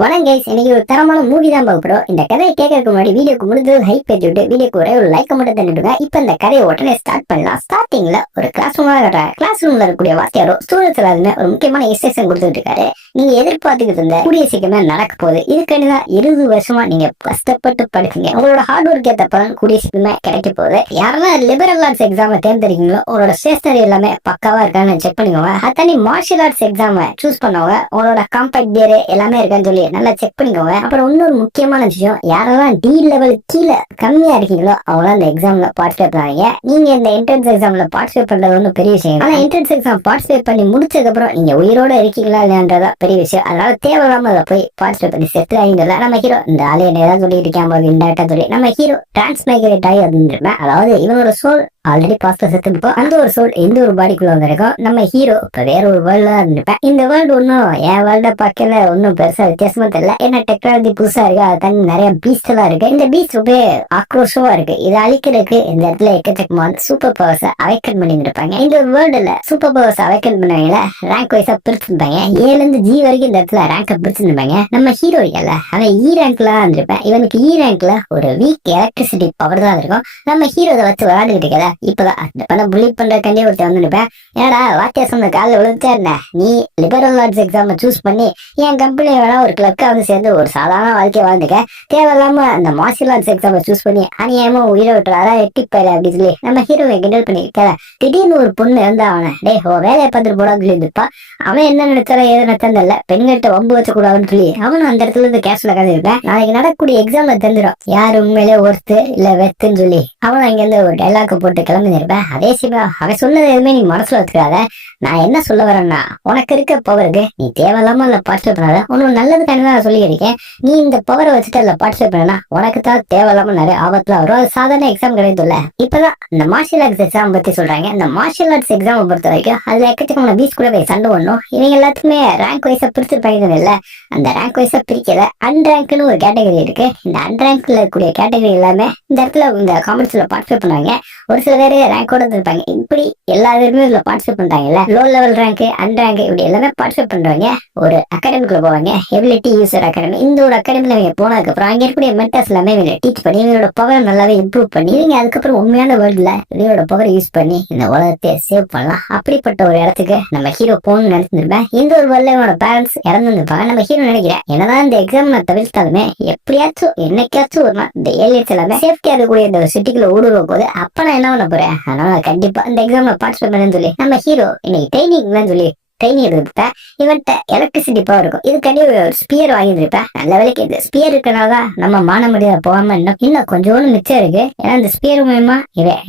வணக்கம் கைஸ், இன்னைக்கு ஒரு தரமான மூவி தான் பார்க்க போறோம். இந்த கதையை கேட்கறதுக்கு முன்னாடி வீடியோக்கு முடிஞ்சது ஹைப் ஏற்றி விட்டு வீடியோக்கு ஒரே ஒரு லைக் மட்டும் தந்துடுங்க. இப்ப இந்த கதையை உடனே ஸ்டார்ட் பண்ணலாம். ஸ்டார்டிங்ல ஒரு கிளாஸ் ரூம்ல இருக்கக்கூடிய வாத்தியாரோ ஸ்டூடெண்ட்ஸ் எல்லாருமே ஒரு முக்கியமான இன்ஸ்ட்ரக்ஷன் கொடுத்துட்டு இருக்காரு. நீங்க எதிர்பார்த்துக்கிட்டு இருந்த கூடிய சீக்கிரமே நடக்க போகுது. இதுக்காண்டிதான் 20 வருஷமா நீங்க கஷ்டப்பட்டு படிச்சீங்க. உங்களோட ஹார்ட் ஒர்க் ஏற்ற பலன் கூடிய சீக்கிரமே கிடைக்க போகுது. யாரெல்லாம் லிபரல் ஆர்ட்ஸ் எக்ஸாம் தேர்ந்தெடுக்கீங்களோ உங்களோட ஸ்டேஷனரி எல்லாமே பக்காவா இருக்கான்னு செக் பண்ணிக்கோங்க. அத்தனை மார்ஷியல் ஆர்ட்ஸ் எக்ஸாம் சூஸ் பண்ணவங்க உங்களோட காம்பேக்ட் கியர் எல்லாமே இருக்கான்னு சொல்லி நல்லா செக் பண்ணிக்கோங்க. அப்புறம் இன்னொரு முக்கியமான விஷயம், யாரெல்லாம் டி லெவல் கீழே கம்மியா இருக்கீங்களோ அவங்க அந்த எக்ஸாம்ல பார்ட்டிசிபேட் பண்ணாங்க. நீங்க இந்த என்ட்ரன்ஸ் எக்ஸாம்ல பார்ட்டிசிபேட் பண்றது ஒன்றும் பெரிய விஷயம். ஆனா என்ட்ரன்ஸ் எக்ஸாம் பார்ட்டிசிபேட் பண்ணி முடிச்சதுக்கு அப்புறம் நீங்க உயிரோட இருக்கீங்களா இல்லையான்றதா பெரிய விஷயம். அதனால தேவையில்லாம அதை போய் பார்ட்டிசிபேட் பண்ணி செத்து ஆகிடுல. நம்ம ஹீரோ இந்த ஆளு என்னதான் சொல்லிட்டு இருக்காம இன்டெரக்டா சொல்லி நம்ம ஹீரோ டிரான்ஸ்மைக்ரேட் ஆகி வந்துருப்பேன். அதாவது இவனோட சோல் ஆல்ரெடி பாஸ்ட்ல செத்துப்போம். அந்த ஒரு சோல் எந்த ஒரு பாடிக்குள்ள வந்திருக்கும். நம்ம ஹீரோ இப்ப வேற ஒரு வேர்ல்டா இருந்திருப்பேன். இந்த வேர்ல்டு ஒன்னும் என் வேர்ல்ட பார்க்கல ஒன்னும் பெருசா வித்தியாசமா தெரியல. ஏன்னா டெக்னாலஜி புதுசா இருக்கு, அது தண்ணி நிறைய பீஸ்ட் எல்லாம் இருக்கு. இந்த பீஸ்ட் ரொம்ப ஆக்ரோஷமா இருக்கு. இதை அழிக்கிறதுக்கு இந்த இடத்துல எக்கச்சக்கமான சூப்பர் பவர்ஸ் அவைக்கன் பண்ணிட்டு இருப்பாங்க. இந்த வேர்ல்டுல சூப்பர் பவர்ஸ் அவைக்கன் பண்ணவங்கள ரேங்க் வைஸா பிரிச்சிருப்பாங்க. ஏல இருந்து ஜி வரைக்கும் இந்த இடத்துல ரேங்க பிரிச்சிருப்பாங்க. நம்ம ஹீரோ இல்ல அவன் இ ரேங்க்ல இருந்திருப்பேன். இவனுக்கு இ ரேங்க்ல ஒரு வீக் எலக்ட்ரிசிட்டி பவர் தான் இருக்கும். நம்ம ஹீரோ இதை வச்சு விளையாண்டுக்கிட்டு இருக்கல. இப்பதான் புள்ளி பண்றதுக்காண்டியே ஒருத்தர் வந்துருப்பேன். ஏடா வாத்தியா சொன்ன காலில் விழுந்துட்டா என்ன, நீ லிபரல் ஆர்ட்ஸ் எக்ஸாம் சூஸ் பண்ணி என் கம்பெனி வேணா ஒரு கிளப்கா வந்து சேர்ந்து ஒரு சாதாரண வாழ்க்கையை வாழ்ந்துக்க, தேவையில்லாம அந்த மார்ஷியல் ஆர்ட்ஸ் எக்ஸாம் சூஸ் பண்ணி அநியாயமா உயிரை விட்டுறாரா எட்டி போயில அப்படின்னு சொல்லி நம்ம ஹீரோவை கிண்டல் பண்ணிருக்க. திடீர்னு ஒரு பொண்ணு இருந்தா அவனை டே வேலையை பார்த்துட்டு போடான்னு சொல்லி இருந்துப்பா. அவன் என்ன நினைச்சாரோ ஏதோ நினைச்சதில்ல, பெண்கள்கிட்ட வம்பு வச்ச கூடாதுன்னு சொல்லி அவனும் அந்த இடத்துல இருந்து கேஷ்ல கதையிருப்பேன். நாளைக்கு நடக்கக்கூடிய எக்ஸாம்ல தெரிஞ்சிடும் யாரு உண்மையிலே ஒருத்து இல்ல வெத்துன்னு சொல்லி அவன் அங்க இருந்து ஒரு டைலாக் போட்டு கிளம்பி இருப்பேன். அதே சிவா அவன் சொன்னது எதுவுமே நீ மனசுல வச்சுக்காத. நான் என்ன சொல்ல வரேன்னா, உனக்கு இருக்க பவருக்கு நீ தேவையில்லாம அதுல பார்ட்டிசிபேட் பண்ணாத. உனக்கு நல்லதுக்கான தான் சொல்லி இருக்கேன். நீ இந்த பவரை வச்சுட்டு அதுல பார்ட்டிசிபேட் பண்ணா உனக்கு தான் தேவையில்லாம நிறைய ஆபத்துல வரும். அது சாதாரண எக்ஸாம் கிடையாது. இப்பதான் இந்த மார்ஷியல் ஆர்ட்ஸ் எக்ஸாம் பத்தி சொல்றாங்க. இந்த மார்ஷியல் ஆர்ட்ஸ் எக்ஸாம் பொறுத்த வரைக்கும் அதுல எக்கச்சக்கமான பீஸ் கூட போய் சண்டை ஒண்ணும். இவங்க எல்லாத்துக்குமே ரேங்க் வைஸா பிரிச்சிருப்பாங்க இல்ல. அந்த ரேங்க் வைஸா பிரிக்கல அன்ரேங்க்னு ஒரு கேட்டகரி இருக்கு. இந்த அன்ரேங்க்ல இருக்கக்கூடிய கேட்டகரி எல்லாமே இந்த இடத்துல இந்த காம்படிஷன்ல பார்ட்டிசிபேட் பண்ணுவாங்க. ஒரு சில பேர் ரேங்கோட இருப்பாங்க. இப்படி எல்லா பேருமே இதுல பார்ட்டிசிபேட் பண்றாங்கல்ல. Low level rank unranked இப்படி எல்லாமே பார்ட்டிசிபேட் பண்றாங்க. ஒரு அகாடமிக்குள்ள போவாங்க, எபிலிட்டி யூசர் அகாடமி. இந்த ஒரு அகாடமில இவங்க போனதுக்கு அப்புறம் அங்க இருக்கக்கூடிய மென்டர்ஸ் எல்லாமே இவங்க டீச் பண்ணி இவங்களோட பவர் நல்லாவே இம்ப்ரூவ் பண்ணி இவங்க அதுக்கப்புறம் உண்மையான வேர்ல்டுல இவங்களோட பவர் யூஸ் பண்ணி இந்த உலகத்தை சேவ் பண்ணலாம். அப்படிப்பட்ட ஒரு இடத்துக்கு நம்ம ஹீரோ போகணும்னு நினைச்சிருப்பேன். இந்த ஒரு வேர்ல்ட்ல இவனோட பேரண்ட்ஸ் இறந்துருப்பாங்க. நம்ம ஹீரோ நினைக்கிறேன் என்னதான் இந்த எக்ஸாம் நான் தவிர்த்தாலுமே எப்படியாச்சும் என்னைக்காச்சும் ஒரு நாள் இந்த ஏலியன்ஸ் எல்லாமே சேஃப்டியா இருக்கக்கூடிய இந்த சிட்டிக்குள்ள ஊடுருவ போது அப்ப நான் என்ன பண்ண போறேன். அதனால கண்டிப்பா இந்த எக்ஸாம்ல பார்ட்டிசிபேட் பண்ணு சொல்லி நம்ம ஹீரோ இன்னைக்கு ட்ரைனிங் தான் சொல்லி ட்ரைனிங் எடுத்துட்டேன். இவன்ட்ட எலக்ட்ரிசிட்டி பவர் இருக்கும். இதுக்காண்டி ஒரு ஸ்பியர் வாங்கியிருப்பேன். நல்ல வேலைக்கு இந்த ஸ்பியர் இருக்கனாலதான் நம்ம மான முடியாத போகாம இன்னும் கொஞ்சோண்டு மிச்சம் இருக்கு. ஏன்னா இந்த ஸ்பியர் மூலமா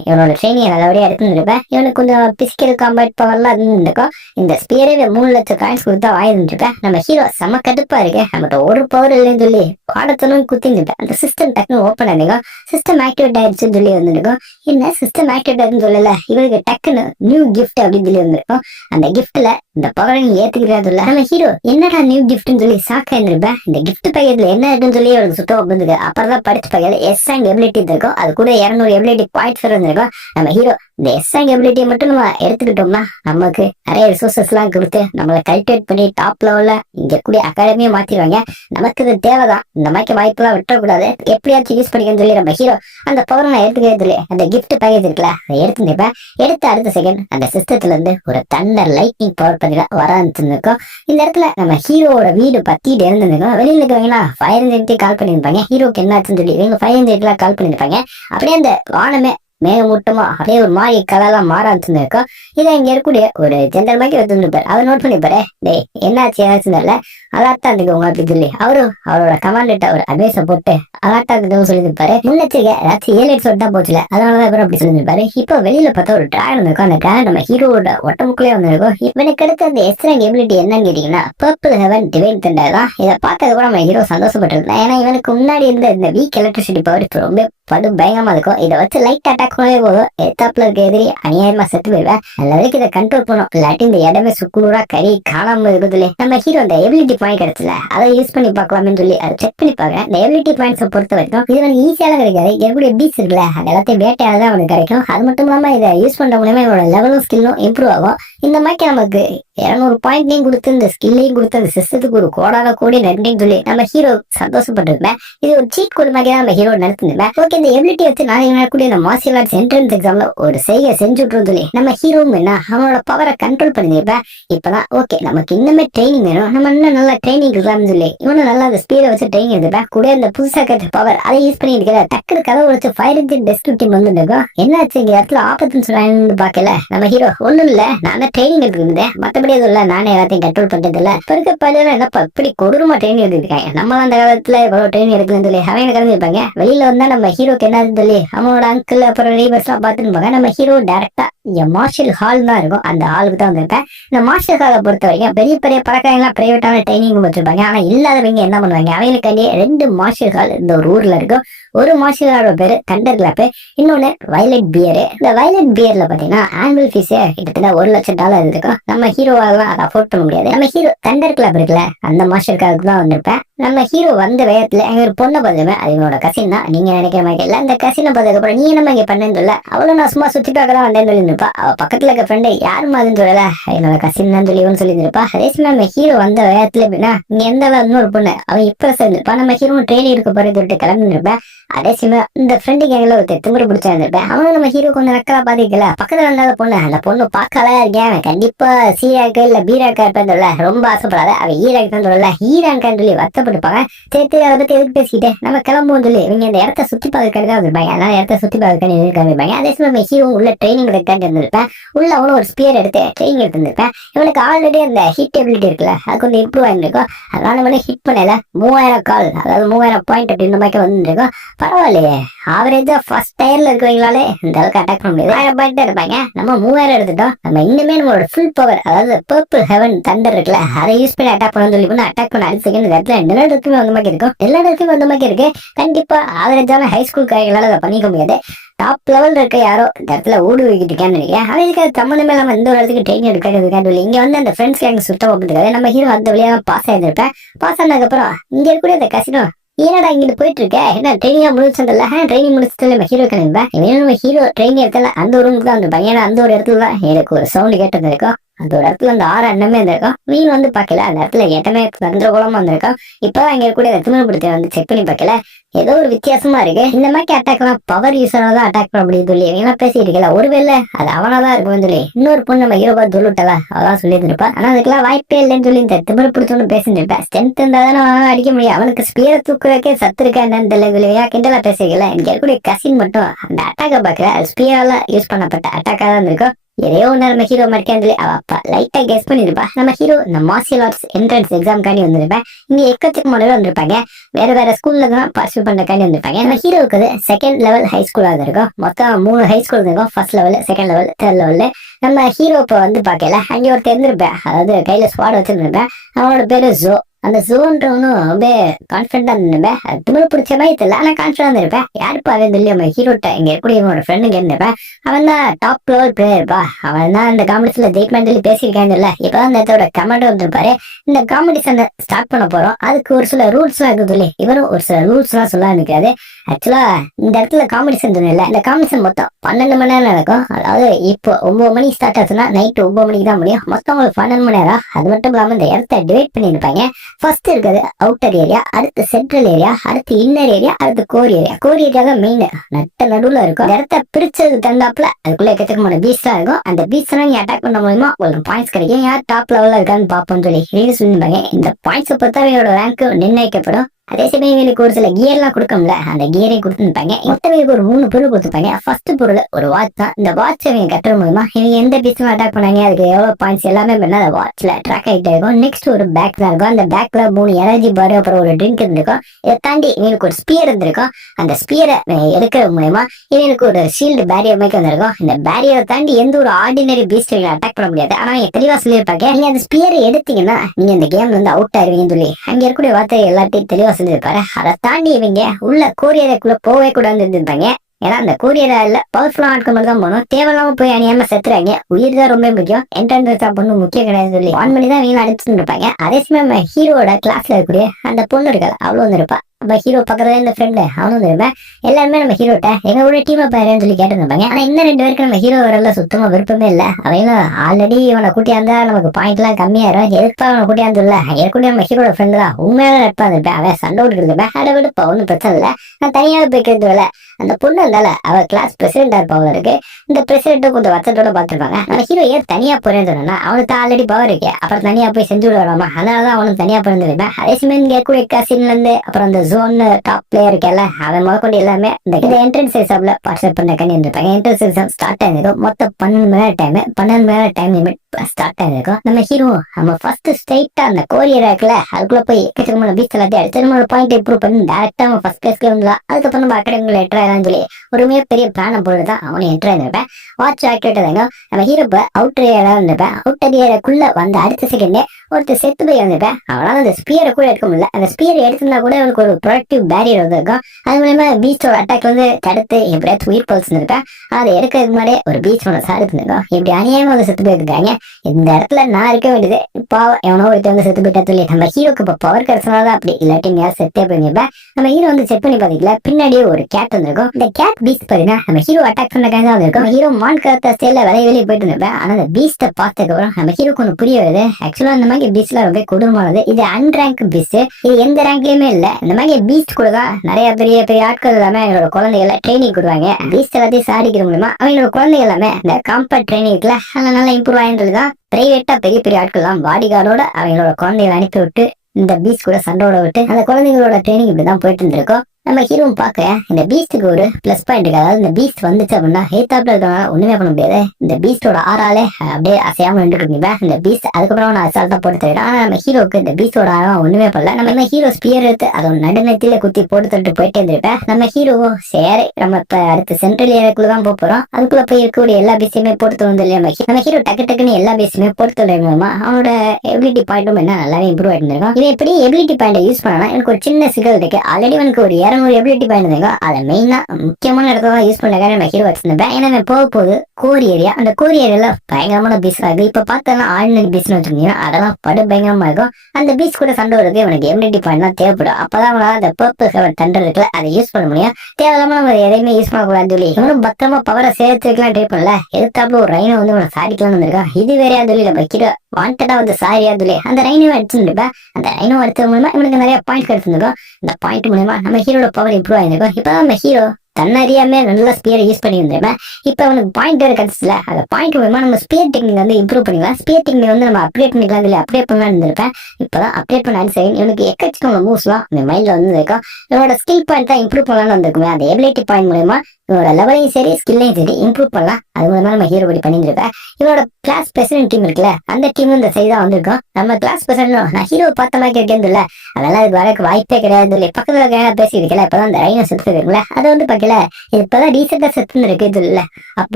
இவனோட ட்ரைனிங் நல்லபடியா எடுத்துருப்பேன். இவனுக்கு கொஞ்சம் பிசிக்கல் காம்பேட் பவர்லாம் இருந்திருக்கும். இந்த ஸ்பியரே 3 லட்சம் காயின்ஸ் கொடுத்தா வாங்கிருப்பேன். நம்ம ஹீரோ செம கடுப்பா இருக்கு. நம்மகிட்ட ஒரு பவர் இல்லைன்னு சொல்லி பாடத்தனும் குத்திருப்பேன். அந்த சிஸ்டம் டக்குன்னு ஓப்பன் ஆயிருக்கும். சிஸ்டம் ஆக்டிவேட் ஆயிடுச்சுன்னு சொல்லி வந்துருக்கும். என்ன சிஸ்டம் ஆக்டிவேட் ஆகுதுன்னு சொல்லல, இவருக்கு டக்குன்னு நியூ கிஃப்ட் அப்படின்னு சொல்லி வந்திருக்கும். அந்த கிஃப்ட்ல இந்த பவரை நீ ஏத்துக்கிறாது இல்ல. நம்ம ஹீரோ என்னடா நியூ கிஃப்ட்னு சொல்லி ஷாக் ஆயிருப்பேன். இந்த கிஃப்ட் பையத்துல என்ன இருக்குன்னு சொல்லி அவருக்கு சுத்தம் வந்துருக்கு. அப்புறம் படிச்சு பையல எஸ் அண்ட் எபிலிட்டி இருக்கும். அது கூட 200 எபிலிட்டி பாயிண்ட்ஸ் வந்திருக்கும். நம்ம ஹீரோ இந்த எஸ் அண்ட் எபிலிட்டியை மட்டும் நம்ம எடுத்துக்கிட்டோம்னா நமக்கு நிறைய ரிசோர்சஸ் எல்லாம் கொடுத்து நம்மளை கல்டிவேட் பண்ணி டாப் லெவல்ல இங்க கூடிய அகாடமியை மாத்திடுவாங்க. நமக்கு இது தேவைதான். இந்த மாதிரி வாய்ப்பு எல்லாம் விட்டுறக்கூடாது. எப்படியாச்சும் யூஸ் பண்ணிக்கன்னு சொல்லி நம்ம ஹீரோ அந்த பவர் நான் எடுத்துக்கிறது அந்த கிஃப்ட் பேக்கேஜ் இருக்குல்ல அதை எடுத்துருப்பேன். எடுத்து அடுத்த செகண்ட் அந்த சிஸ்டத்துல இருந்து ஒரு தண்டர் லைட்னிங் பவர் பண்ணி வர ஆரம்பிச்சிருக்கும். இந்த இடத்துல நம்ம ஹீரோட வீடு பத்திட்டு இருந்திருக்கும். வெளியில இருக்கவங்களா ஃபயர் இன்ஜினியர்ட்டே கால் பண்ணிருப்பாங்க. ஹீரோக்கு என்ன ஆச்சுன்னு சொல்லி இவங்க ஃபயர் இன்ஜினியர்லாம் கால் பண்ணிருப்பாங்க. அப்படியே அந்த வானமே மேகமூட்டமா அப்படியே ஒரு மாறி கலர்லாம் மாற ஆரம்பிச்சிருக்கும். இதை இங்க இருக்கக்கூடிய ஒரு ஜென்டர் மாதிரி வந்துருப்பாரு. அவர் நோட் பண்ணிப்பாரு, டேய் என்னாச்சு ஏதாச்சும் இல்ல அலாட்டா இருக்கு உங்க அப்படி சொல்லி அவரோட கமாண்டர்ட்ட ஒரு அட்வைஸ போட்டு அலாட்டா இருக்குன்னு சொல்லியிருப்பாரு. முன்னெச்சரிக்கை ஏதாச்சும் ஏழைட் சொல்லிட்டா போச்சுல, அதனாலதான் இவர் அப்படி சொல்லியிருப்பாரு. இப்போ வெளியில பார்த்தா ஒரு டிராகன் இருக்கும். அந்த டிராகன் நம்ம ஹீரோட ஒட்டமுக்குள்ளே வந்திருக்கும். இவனுக்கு அடுத்த அந்த எஸ்ட்ராங் எபிலிட்டி என்னன்னு கேட்டீங்கன்னா பர்பிள் ஹெவன் டிவைன் தண்டர் தான். இதை பார்த்ததுக்கு நம்ம ஹீரோ சந்தோஷப்பட்டு இருந்தான். ஏன்னா இவனுக்கு முன்னாடி இருந்த இந்த வீக் எலக்ட்ரிசிட்டி பவர் இப்போ ரொம்ப படு பயங்கரமா இருக்கும். இதை வச்சு லைட் அட்டாக் பண்ணவே போதும், எத்தாப்புல இருக்க எதிரி அநியாயமா செத்து போயிடுவேன். நல்ல வரைக்கும் இதை கண்ட்ரோல் பண்ணும், இல்லாட்டி இந்த இடமே சுக்குநூறா கறி காணாம இருக்குதுல. நம்ம ஹீரோ அந்த எபிலிட்டி பாயிண்ட் கிடைச்சல, அதை யூஸ் பண்ணி பார்க்கலாம்னு சொல்லி அதை செக் பண்ணி பாக்குறேன். இந்த எபிலிட்டி பாயிண்ட்ஸை பொறுத்த வரைக்கும் இது வந்து ஈஸியாக கிடைக்காது. எப்படி பீஸ் இருக்குல்ல, அது எல்லாத்தையும் வேட்டையாதான் அவனுக்கு கிடைக்கும். அது மட்டும் இல்லாம இதை யூஸ் பண்ற மூலமா என்னோட லெவலும் ஸ்கில்லும் இம்ப்ரூவ் ஆகும். இந்த மாதிரி நமக்கு 200 பாயிண்ட்லையும் கொடுத்து இந்த ஸ்கில்லையும் கொடுத்து அந்த சிஸ்டத்துக்கு ஒரு கோடான கோடி நன்றின்னு சொல்லி நம்ம ஹீரோ சந்தோஷப்பட்டிருப்பேன். இது ஒரு சீட் கோடு மாதிரி தான் நம்ம ஹீரோ நடத்திருப்பேன். ஓகே, இந்த எபிலிட்டி வச்சு நாளைக்கு நடக்கூடிய இந்த மார்ஷியல் ஆர்ட்ஸ் என்ட்ரன்ஸ் எக்ஸாம்ல ஒரு செய்ய செஞ்சுட்ரும் சொல்லி நம்ம ஹீரோவும் என்ன அவனோட பவரை கண்ட்ரோல் பண்ணிருப்பேன். இப்பதான் ஓகே, நமக்கு இன்னுமே ட்ரைனிங் வேணும், நம்ம இன்னும் நல்லா ட்ரைனிங் இருக்கலாம்னு சொல்லி இவனும் நல்லா அந்த ஸ்பீடை வச்சு ட்ரைனிங் எடுத்துப்பேன். கூட இந்த புதுசா கட்ட பவர் அதை யூஸ் பண்ணி இருக்கிற டக்குனு கதை உழைச்சு ஃபயர் இன்ஜின் டெஸ்க் டீம் வந்து இருக்கும். என்னாச்சு இங்க இடத்துல ஆபத்துன்னு சொல்றாங்கன்னு பாக்கல நம்ம ஹீரோ. ஒண்ணும் இல்ல, நான் ட்ரைனிங் எடுத்துருந்தேன், மத்தபடி எதுவும் இல்ல, நானே எல்லாத்தையும் கண்ட்ரோல் பண்றது இல்ல. இப்ப இருக்க பையன் என்னப்பா இப்படி கொடூரமா ட்ரைனிங் எடுத்துருக்காங்க, நம்ம அந்த காலத்துல இவ்வளவு ட்ரைனிங் எடுக்கலன்னு சொல்லி அவங்க கலந்துருப்பாங்க. வெளியில வந்தா நம்ம ஹீரோக்கு என்னன்னு சொல்லி அவனோட அங்கிள் அப்புறம் ரீவர்ஸ் எல்லாம் பாத்துருப்பாங்க. நம்ம ஹீரோ டேரக்டா மார்ஷல் ஹால் தான் இருக்கும், அந்த ஹாலுக்கு தான் வந்திருப்பேன். இந்த மார்ஷல் ஹாலை பொறுத்த வரைக்கும் பெரிய பெரிய பழக்கங்கள்லாம் பிரைவேட்டான ட்ரைனிங் வச்சிருப்பாங்க. ஆனா இல்லாதவங்க என்ன பண்ணுவாங்க, அவங்களுக்காண்டியே 2 மார்ஷல் ஹால் இந்த ஒரு ஊர்ல இருக்கும். ஒரு மார்ஷல் ஆர்டோட பேரு தண்டர் கிளாப், இன்னொன்னு வயலட் பியர். இந்த வயலட் பியர்ல பாத்தீங்கன்னா ஆனுவல் ஃபீஸே கிட்டத்தட்ட $1,00,000 இருக்கும். நம்ம ஹீரோவாலாம் அதை அஃபோர்ட் பண்ண முடியாது. நம்ம ஹீரோ தண்டர் கிளாப் இருக்குல்ல, அந்த மார்ஷல் கிளாப்க்கு தான் வந்திருப்பேன். நம்ம ஹீரோ வந்த வேகத்துல எங்க ஒரு பொண்ணை பார்த்துமே, அது என்னோட கசின் தான், நீங்க நினைக்கிற மாதிரி இல்ல. அந்த கசினை பார்த்ததுக்கு அப்புறம் நீ என்ன இங்க பண்ணேன்னு சொல்ல, அவளும் நான் சும்மா சுத்தி பார்க்க தான் வந்தேன்னு சொல்லி இருப்பா. அவ பக்கத்துல இருக்க ஃப்ரெண்டு யாருமா அதுன்னு சொல்லல, என்னோட கசின் தான் சொல்லி சொல்லி இருப்பா. அதே சமயம் நம்ம ஹீரோ வந்த வேகத்துல எப்படின்னா, இங்க எந்த இன்னொரு பொண்ணு அவன் இப்ப சேர்ந்துருப்பா. நம்ம ஹீரோ ட்ரெயின் இருக்க போறது சொல்லிட்டு கிளம்பி இருப்பேன். அதே சமயம் இந்த ஃப்ரெண்டு கேங்கல ஒரு திமுறை பிடிச்சா இருந்திருப்பேன். அவனும் நம்ம ஹீரோ கொஞ்சம் நக்கலா பாதிக்கல. பக்கத்துல வந்தாத பொண்ணு, அந்த பொண்ணு பார்க்க அழகா இருக்கேன், அவன் கண்டிப்பா சீராக்க இல்ல பீராக்கா இருப்பேன்னு சொல்ல, ரொம்ப ஆசைப்படாத, அவன் ஈராக்கு தான் சொல்லல ஈரான்கான்னு சொல்லி வருத்தப்பட்டுப்பாங்க. சரி அதை பத்தி எதுக்கு பேசிக்கிட்டு நம்ம கிளம்புவோம் சொல்லி இவங்க இந்த இடத்த சுத்தி பார்க்கறதுக்காக வந்திருப்பாங்க. அதனால இடத்த சுத்தி பார்க்கறதுக்காக கிளம்பிருப்பாங்க. அதே சமயம் ஹீரோ உள்ள ட்ரைனிங் எடுக்கான்னு இருந்திருப்பேன். உள்ள அவனும் ஒரு ஸ்பியர் எடுத்து ட்ரைனிங் எடுத்து இருந்திருப்பேன். இவனுக்கு ஆல்ரெடி அந்த ஹிட் எபிலிட்டி இருக்குல்ல, அது கொஞ்சம் இம்ப்ரூவ் ஆயிருக்கும். அதனால இவனை ஹிட் பண்ணல 3000 கால், அதாவது 3000 பாயிண்ட் அப்படி இந்த மாதிரி வந்துருக்கும். பரவாயில்லையே, ஆவரேஜா ஃபர்ஸ்ட் டயர்ல இருக்கிறவங்களாலே இந்த அளவுக்கு அட்டாக் பண்ண முடியாது. 1000 பாயிண்ட் இருப்பாங்க, நம்ம 3000 எடுத்துட்டோம். நம்ம இன்னுமே நம்மளோட ஃபுல் பவர், அதாவது பர்பிள் ஹெவன் தண்டர் இருக்குல்ல, அதை யூஸ் பண்ணி அட்டாக் பண்ண சொல்லி அட்டாக் பண்ண அடுத்த செகண்ட் இடத்துல எல்லா இடத்துக்குமே வந்த மாதிரி இருக்கும். எல்லா இடத்துக்குமே வந்த மாதிரி இருக்கு. கண்டிப்பா ஆவரேஜான ஹை ஸ்கூல் காய்களால அதை பண்ணிக்க முடியாது. டாப் லெவல் இருக்க யாரோ இந்த இடத்துல ஊடு வைக்கிட்டு இருக்கான்னு நினைக்கிறேன். அவனுக்கு சம்மந்தமே இல்லாம இந்த ஒரு இடத்துக்கு ட்ரெயின் எடுக்கான்னு சொல்லி இங்க வந்து அந்த ஃப்ரெண்ட்ஸ் கேங்க சுத்தம் போகிறதுக்காக நம்ம ஹீரோ அந்த வழியா பாஸ் ஆயிருந்திருப்பேன். பாஸ் ஆனதுக்கு அப்புறம் இங்க இருக்கக்கூடிய அந்த கசினோ, ஏன்னாடா இங்கிட்டு போயிட்டு இருக்க, என்ன ட்ரைனிங்கா முடிச்சதில்ல, ட்ரைனிங் முடிச்சதுல நம்ம ஹீரோ கிளம்பிப்பேன். நம்ம ஹீரோ ட்ரெயின் இடத்துல அந்த ஒரு ரூமுக்கு தான் வந்திருப்பாங்க. ஏன்னா அந்த ஒரு இடத்துல தான் எனக்கு ஒரு சவுண்ட் கேட்டு இருக்கும். அந்த ஒரு இடத்துல அந்த 6 அண்ணமே இருந்திருக்கும். மீன் வந்து பார்க்கல, அந்த இடத்துல எட்டமே தந்திரகுலமா இருந்திருக்கும். இப்பதான் இங்க கூட திமிர்படுத்தி வந்து செக் பண்ணி பார்க்கல, ஏதோ ஒரு வித்தியாசமா இருக்கு. இந்த மாதிரி அட்டாக் எல்லாம் பவர் யூஸராக தான் அட்டாக் பண்ண முடியும் சொல்லி எல்லாம் பேசிட்டு இருக்கல. ஒருவேளை அது அவனாதான் இருக்கும்னு சொல்லி இன்னொரு பொண்ணு நம்ம ஹீரோ பார்த்து சொல்லிட்டல, அவதான் சொல்லி இருந்திருப்பா. ஆனா அதுக்கெல்லாம் வாய்ப்பே இல்லைன்னு சொல்லி இந்த திமிர் பிடிச்சோன்னு பேசிட்டு இருப்பேன். ஸ்ட்ரென்த் இருந்தா தானே அவனால அடிக்க முடியும், அவனுக்கு ஸ்பியரை தூக்குறக்கே சத்து இருக்கா என்னன்னு தெரியல. கிண்டலா பேசிக்கல. இங்க இருக்கக்கூடிய கசின் மட்டும் அந்த அட்டாக்கை பார்க்கல, ஸ்பியரால யூஸ் பண்ணப்பட்ட அட்டாக்கா தான் இருக்கும். எதையோ ஒன்று நம்ம ஹீரோ மறைக்கான்னு சொல்லி அவ அப்பா லைட்டா கெஸ் பண்ணிருப்பா. நம்ம ஹீரோ இந்த மார்ஷியல் ஆர்ட்ஸ் என்ட்ரன்ஸ் எக்ஸாம்காண்டி வந்திருப்பேன். இங்க எக்கச்சக்க மாடல வந்திருப்பாங்க, வேற வேற ஸ்கூல்ல தான் பார்ட்டிசிபேட் பண்ணக்காண்டி வந்திருப்பாங்க. நம்ம ஹீரோவுக்கு செகண்ட் லெவல் ஹை ஸ்கூலா இருக்கும். மொத்தம் 3 ஹை ஸ்கூல் இருக்கும். First level, second level, third level. நம்ம ஹீரோ இப்ப வந்து பாக்கல, அங்கே ஒரு தெரிஞ்சிருப்பேன், அதாவது கையில ஸ்குவாட் வச்சிருந்திருப்பேன். அவனோட பேரு ஜோ. அந்த ஜோன்றவனும் ரொம்ப கான்பிடண்டா இருந்திருப்பேன். திமிரு பிடிச்ச மாதிரி தெரியல, ஆனா கான்பிடண்டா இருப்பேன். யாருப்பா அவன் சொல்லி நம்ம ஹீரோட்ட இங்க எப்படி இவனோட ஃப்ரெண்டுங்க இருந்திருப்பேன். அவன் தான் டாப் லெவல் பிளேயர்ப்பா. அவன் தான் இந்த காம்படிஷன்ல ஜெயிட்மெண்ட் சொல்லி பேசியிருக்கான்னு இல்ல. இப்பதான் இந்த இடத்தோட கமெண்ட் வந்திருப்பாரு. இந்த காம்படிஷனை ஸ்டார்ட் பண்ண போறோம், அதுக்கு ஒரு சில ரூல்ஸ் எல்லாம் இருக்குது சொல்லி இவரும் ஒரு சில ரூல்ஸ் எல்லாம் சொல்ல நினைக்காது. ஆக்சுவலா இந்த இடத்துல காம்படிஷன் சொன்ன இந்த காம்படிஷன் மொத்தம் 12 மணி நேரம் நடக்கும். அதாவது இப்போ 9 மணிக்கு ஸ்டார்ட் ஆச்சுன்னா நைட்டு 9 மணிக்கு தான் முடியும். மொத்தம் உங்களுக்கு 12 மணி நேரம். அது மட்டும் இல்லாம இந்த இடத்த டிவைட் பண்ணியிருப்பாங்க. ஃபர்ஸ்ட் இருக்குது அவுட்டர் ஏரியா, அடுத்து சென்ட்ரல் ஏரியா, அடுத்து இன்னர் ஏரியா, அடுத்து கோர் ஏரியா. கோர் ஏரியா தான் மெயின், நட்ட நடுவுல இருக்கும். இடத்த பிரிச்சதுக்கு தந்தாப்புல அதுக்குள்ள எக்கச்சக்கமான பீச் தான் இருக்கும். அந்த பீச் எல்லாம் நீங்க அட்டாக் பண்ண மூலமா உங்களுக்கு பாயிண்ட்ஸ் கிடைக்கும். யார் டாப் லெவல்ல இருக்கான்னு பாப்போம்னு சொல்லி சொல்லிருப்பாங்க. இந்த பாயிண்ட்ஸ் பொறுத்த அவங்களோட ரேங்க் நிர்ணயிக்கப்படும். அதே சமயம் இவங்களுக்கு ஒரு சில கியர் எல்லாம் கொடுக்கல, அந்த கியரை கொடுத்துருப்பாங்க. மொத்தம் ஒரு 3 பொருள் கொடுத்துருப்பாங்க. ஃபர்ஸ்ட் பொருள் ஒரு வாட்ச் தான். இந்த வாட்ச் இவங்க கட்டுற மூலமா இவங்க எந்த பீச்சும் அட்டாக் பண்ணாங்க, அதுக்கு எவ்வளவு பாயிண்ட்ஸ் எல்லாமே பண்ணா அந்த வாட்ச்ல ட்ராக் ஆகிட்டே இருக்கும். நெக்ஸ்ட் ஒரு பேக் தான் இருக்கும். அந்த பேக்ல 3 எனர்ஜி பார், அப்புறம் ஒரு ட்ரிங்க் இருந்திருக்கும். இதை தாண்டி இவங்களுக்கு ஒரு ஸ்பியர் இருந்திருக்கும். அந்த ஸ்பியரை எடுக்கிற மூலயமா இவங்களுக்கு ஒரு ஷீல்டு பேரியர் மாதிரி வந்திருக்கும். இந்த பேரியரை தாண்டி எந்த ஒரு ஆர்டினரி பீஸ்ட் அட்டாக் பண்ண முடியாது. ஆனா தெளிவா சொல்லியிருப்பாங்க, நீங்க அந்த ஸ்பியரை எடுத்தீங்கன்னா நீங்க இந்த கேம்ல வந்து அவுட் ஆயிருவீங்கன்னு சொல்லி அங்க இருக்கக்கூடிய வார்த்தை எல்லாத்தையும் தெளிவா சம்பவம் செஞ்சிருப்பாரு. அதை தாண்டி இவங்க உள்ள கோரியருக்குள்ள போகவே கூடாதுன்னு இருந்திருப்பாங்க. ஏன்னா அந்த கோரியர்ல பவர்ஃபுல்லா ஆட்கள் மட்டும் தான் போகணும். தேவையில்லாம போய் அநியாயமா செத்துறாங்க. உயிர் தான் ரொம்ப முக்கியம், என்ட்ரன்ஸ் பொண்ணு முக்கியம் கிடையாது சொல்லி ஆன் பண்ணி தான் வீண் அடிச்சுட்டு இருப்பாங்க. அதே சமயம் நம்ம ஹீரோட கிளாஸ்ல இருக்கக்கூடிய அந்த பொண்ணு இருக்காது, அவ்வளவு வந்து இருப்பா. நம்ம ஹீரோ பக்கத்துல இந்த ஃப்ரெண்டு அவனும் இருப்பேன். எல்லாருமே நம்ம ஹீரோட்ட எங்க கூட டீம் அப் ஆயிருன்னு சொல்லி கேட்டுருப்பாங்க. ஆனா இந்த 2 பேருக்கு நம்ம ஹீரோ வரல சுத்தமா விருப்பமே இல்ல. அவங்களும் ஆல்ரெடி இவனை கூட்டியாந்தா நமக்கு பாயிண்ட் எல்லாம் கம்மியாயிரும், எதுப்பா அவனை கூட்டியாந்து இல்ல, ஏற்கனவே நம்ம ஹீரோட ஃப்ரெண்டு தான், உண்மையான நட்பா இருப்பேன், அவன் சண்டை விட்டுக்கிட்டு இருப்பேன், அதை விடுப்பா ஒன்னும் பிரச்சனை இல்லை, நான் தனியாக போய்க்கிறது இல்லை. அந்த பொண்ணு இருந்தால அவ கிளாஸ் பிரசிடென்டா இருப்பவங்க இருக்கு. இந்த பிரசிடென்ட்டும் கொஞ்சம் வருத்தத்தோட பாத்துருப்பாங்க. நம்ம ஹீரோ ஏன் தனியா போறேன்னு சொன்னா அவனுக்கு ஆல்ரெடி பவர் இருக்கு, அப்புறம் தனியா போய் செஞ்சு விடலாமா, அதனாலதான் அவனுக்கு தனியா போயிருந்திருப்பேன். அதே சமயம் கேட்கக்கூடிய கசின்ல இருந்து அப்புறம் அந்த ஜோன் டாப் பிளேயர் இருக்கல அவன் முதற்கொண்டு எல்லாமே இந்த என்ட்ரன்ஸ் எக்ஸாம்ல பார்ட்டிசிபேட் பண்ண கண்ணி இருப்பாங்க. என்ட்ரன்ஸ் எக்ஸாம் ஸ்டார்ட் ஆயிருக்கும். மொத்தம் 12 மணி நேரம் டைம், 12 மணி நேரம் டைம் லிமிட் ஸ்டார்ட் ஆயிருக்கும். நம்ம ஹீரோ நம்ம ஃபர்ஸ்ட் ஸ்ட்ரைட்டா அந்த கோரியர் இருக்குல்ல அதுக்குள்ள போய் எக்கச்சக்கமான பீச் எல்லாத்தையும் அடிச்சு நம்ம பாயிண்ட் இம்ப்ரூவ் பண்ணி டேரக்டா அவன் ஃபர்ஸ்ட் பிளேஸ்க்கு வந்துடலாம். அதுக்கப்புறம் நம்ம அகாடமில என்டர் ஆகலாம்னு சொல்லி ஒரு மிகப்பெரிய பிளான போட்டுதான் அவனை என்டர் ஆயிருப்பேன். வாட்ச் ஆக்டிவேட் தாங்க நம்ம ஹீரோ அவுட்டர் ஏரியா இருந்திருப்பேன். அவுட்டர் ஏரியாக்குள்ள வந்து அடுத்த செகண்டே ஒருத்தர் செத்து போய் வந்திருப்பேன். அவனால அந்த ஸ்பியரை கூட எடுக்க முடியல. அந்த ஸ்பியர் எடுத்திருந்தா கூட அவனுக்கு ஒரு ப்ரொடக்டிவ் பேரியர் வந்திருக்கும். அது மூலமா பீச்சோட அட்டாக் வந்து தடுத்து எப்படியாச்சும் உயிர் பல்ஸ் இருந்திருப்பேன். அதை எடுக்கிறதுக்கு முன்னாடியே ஒரு பீச் ஒன்று சாரி இருந்திருக்கும். இப்படி அநியாயமா வந்து செத்து போயிருக்காங்க. இந்த இடத்துல நான் இருக்க வேண்டியது பாவம் எவனோ ஒருத்தர் வந்து செத்து போயிட்டா சொல்லி நம்ம ஹீரோக்கு இப்ப பவர் கிடைச்சனால அப்படி இல்லாட்டி யாரும் செத்தே போயிருப்பேன். நம்ம ஹீரோ வந்து செக் பண்ணி பாத்தீங்களா பின்னாடியே ஒரு கேட் வந்திருக்கும். இந்த கேட் பீஸ்ட் பாத்தீங்கன்னா நம்ம ஹீரோ அட்டாக் பண்ண தான் வந்திருக்கும். ஹீரோ மான் கருத்த ஸ்டைல வெளியே போயிட்டு இருப்பேன். ஆனா அந்த பீஸ்ட பார்த்ததுக்கு அப்புறம் நம்ம ஹீரோக்கு ஒன்று புரிய வருது. ஆக்சுவலா இந்த மாதிரி பீஸ்ட்ல ரொம்ப கொடூரமானது. இது அன்ரேங்க் பீஸ்ட், இது எந்த ரேங்க்லயுமே இல்ல. இந்த மாதிரி பீஸ்ட் கூட தான் நிறைய பெரிய பெரிய ஆட்கள் எல்லாமே அவங்களோட குழந்தைகளை ட்ரைனிங் கொடுவாங்க. பீஸ்ட் எல்லாத்தையும் சாதிக்கிற மூலமா அவங்களோட குழந்தைகள் எல்லாமே இந்த காம்பேட் ட்ரைனிங் இருக்குல்ல அதெல்லாம் நல்லா இம்ப்ரூவ் ஆயின்றதுதான் பிரைவேட்டா பெரிய பெரிய ஆட்கள் எல்லாம் பாடி கார்டோட அவங்களோட குழந்தைகளை அனுப்பி விட்டு இந்த பீச் கூட சண்டோட விட்டு அந்த குழந்தைங்களோட ட்ரைனிங் இப்படிதான் போயிட்டு இருந்திருக்கும். நம்ம ஹீரோ பார்க்க இந்த பீஸ்டுக்கு ஒரு பிளஸ் பாயிண்ட் இருக்கு. அதாவது இந்த பீஸ்ட் வந்துச்சு அப்படின்னா ஹேத்தாப்ல இருக்கனால ஒண்ணுமே பண்ண முடியாது. இந்த பீஸ்டோட ஆறாலே அப்படியே அசையாம நின்றுட்டு இந்த பீஸ்ட் அதுக்கப்புறம் நான் அசால்ட்டா போட்டு தருவேன். ஆனா நம்ம ஹீரோக்கு இந்த பீஸ்டோட ஆழம் ஒண்ணுமே பண்ணல. நம்ம ஹீரோ ஸ்பியர் எடுத்து அதோட நடுநத்தில குத்தி போட்டு தட்டு போயிட்டே இருந்திருப்பேன். நம்ம ஹீரோவும் சரி நம்ம இப்ப அடுத்த சென்ட்ரல் ஏரியாக்குள்ள தான் போறோம், அதுக்குள்ள போய் இருக்கக்கூடிய எல்லா பீஸையுமே போட்டு வந்து இல்லையா நம்ம ஹீரோ டக்குன்னு எல்லா பீஸுமே போட்டு தர மூலமா அவனோட எபிலிட்டி பாயிண்ட்டும் என்ன நல்லாவே இம்ப்ரூவ் ஆயிட்டு இருக்கும். இதை எப்படி எபிலிட்டி பாயிண்ட் யூஸ் பண்ணா எனக்கு ஒரு சின்ன சிக்கல் இருக்கு. ஆல்ரெடி எனக்கு ஒரு 200 எபிலிட்டி பாயிண்ட் இருந்தீங்க, அதை மெயினா முக்கியமான இடத்துல யூஸ் பண்ண நம்ம ஹீரோ வச்சிருந்தேன். ஏன்னா போக போகுது கோரி ஏரியா, அந்த கோரி ஏரியால பயங்கரமான பீஸ் இருக்கு. இப்ப பார்த்தா ஆர்டினரி பீஸ்னு வச்சிருந்தீங்கன்னா அதெல்லாம் படு பயங்கரமா இருக்கும். அந்த பீச் கூட சண்டை வருது இவனுக்கு எபிலிட்டி பாயிண்ட் தான் தேவைப்படும். அப்பதான் அவனால அந்த பர்பிள் தண்டர் இருக்குல்ல அதை யூஸ் பண்ண முடியும். தேவையில்லாம நம்ம எதையுமே யூஸ் பண்ணக்கூடாதுன்னு சொல்லி இவனும் பத்திரமா பவரை சேர்த்து வைக்கலாம் ட்ரை பண்ணல. எதிர்த்தாப்புல ஒரு ரைனோ வந்து இவனை சாடிக்கலாம்னு வந்திருக்கான். இது வேறையா சொல்லி நம்ம ஹீரோ வாண்டடா வந்து சாரியா சொல்லி அந்த ரைனோ அடிச்சுருப்பேன். அந்த ரைனோ அடிச்சது மூலமா இவனுக்கு நிறைய பாயிண்ட் கிடைச்சிருக்கும். இந்த பாயிண்ட் மூலமா நம்ம ஹீரோட பவர் இம்ப்ரூவ் ஆயிருக்கும். இப்பதான் நம்ம ஹீரோ தன்னறியாம நல்ல ஸ்பியரை யூஸ் பண்ணி வந்துருப்பேன். இப்ப அவனுக்கு பாயிண்ட் வேற கிடைச்சல, அந்த பாயிண்ட் மூலமா நம்ம ஸ்பியர் டெக்னிக் வந்து இம்ப்ரூவ் பண்ணிக்கலாம். ஸ்பியர் டெக்னிக் வந்து நம்ம அப்டேட் பண்ணிக்கலாம், இல்லை அப்டேட் பண்ணலாம் இருந்திருப்பேன். இப்பதான் அப்டேட் பண்ண சரி இவனுக்கு எக்கச்சக்கமான மூவ்ஸ்லாம் இந்த மைண்ட்ல வந்து இருக்கும். இவனோட ஸ்கில் பாயிண்ட் தான் இம்ப்ரூவ் பண்ணலாம்னு வந்திருக்குமே. அந்த எபிலிட்டி பாயிண்ட் மூலமா இவனோட லெவலையும் சரி ஸ்கில்லையும் சரி இம்ப்ரூவ் பண்ணலாம். அது மூலமா நம்ம ஹீரோ படி பண்ணிருப்பேன். இவனோட கிளாஸ் பிரசிடென்ட் டீம் இருக்குல்ல அந்த டீம் இந்த சைடு தான் வந்திருக்கும். நம்ம கிளாஸ் பிரசிடென்ட் நான் ஹீரோ பார்த்த மாதிரி இருக்கேன் இல்ல, அதெல்லாம் இது வரக்கு வாய்ப்பே கிடையாது இல்லை. பக்கத்துல பேசி இருக்கல, இப்பதான் அந்த ரைனோ செத்து இருக்குல்ல அதை வந்து பார்க்கல, இப்பதான் ரீசெண்டா செத்து இருக்கு இது இல்ல. அப்ப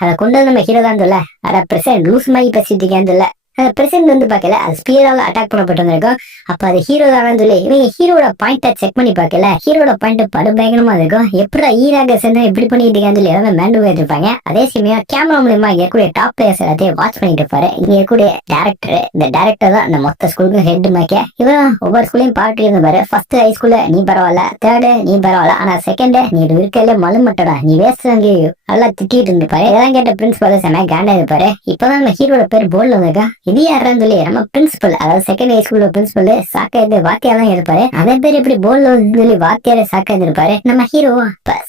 அதை கொண்டு வந்து நம்ம ஹீரோ தான் இல்ல, அட பிரசிடென்ட் லூஸ் மாதிரி பேசிட்டு இருக்கேன் இல்ல. அந்த பிரசிடென்ட் வந்து பார்க்கல அது ஸ்பியரால அட்டாக் பண்ணப்பட்டு வந்திருக்கும். அப்ப அது ஹீரோ தானு சொல்லி இவங்க ஹீரோட பாயிண்ட செக் பண்ணி பார்க்கல, ஹீரோட பாயிண்ட் படு பயங்கரமா இருக்கும். எப்படா ஈராக சேர்ந்து இப்படி பண்ணிட்டு இருக்கான்னு சொல்லி எல்லாமே மேண்டு போயிட்டு இருப்பாங்க. அதே சமயம் கேமரா மூலமா இங்க இருக்கக்கூடிய டாப் பிளேயர்ஸ் எல்லாத்தையும் வாட்ச் பண்ணிட்டு இருப்பாரு. இங்க இருக்கக்கூடிய டேரக்டர், இந்த டேரக்டர் தான் இந்த மொத்த ஸ்கூலுக்கும் ஹெட் மாக்க. இவன் ஒவ்வொரு ஸ்கூலையும் பாட்டு இருப்பாரு. ஃபர்ஸ்ட் ஹை ஸ்கூல்ல நீ பரவாயில்ல, தேர்டு நீ பரவாயில்ல, ஆனா செகண்ட் நீ இருக்கல மலுமட்டடா நீ வேஸ்ட் நல்லா திட்டிட்டு இருந்திருப்பாரு. இதெல்லாம் கேட்ட பிரின்சிபல் செம கேண்டா இருப்பாரு. இப்பதான் நம்ம ஹீரோட பேர் போர்ட்ல வந்திருக்கா. இது யாருன்னு சொல்லி நம்ம பிரின்சிபல், அதாவது செகண்ட் ஹை ஸ்கூல்ல பிரின்சிபல் சாக்கா வாத்தியா தான் இருப்பாரு. அதே பேர் எப்படி போர்ட்ல சொல்லி வாத்தியாரே சாக்கா இருப்பாரு. நம்ம ஹீரோ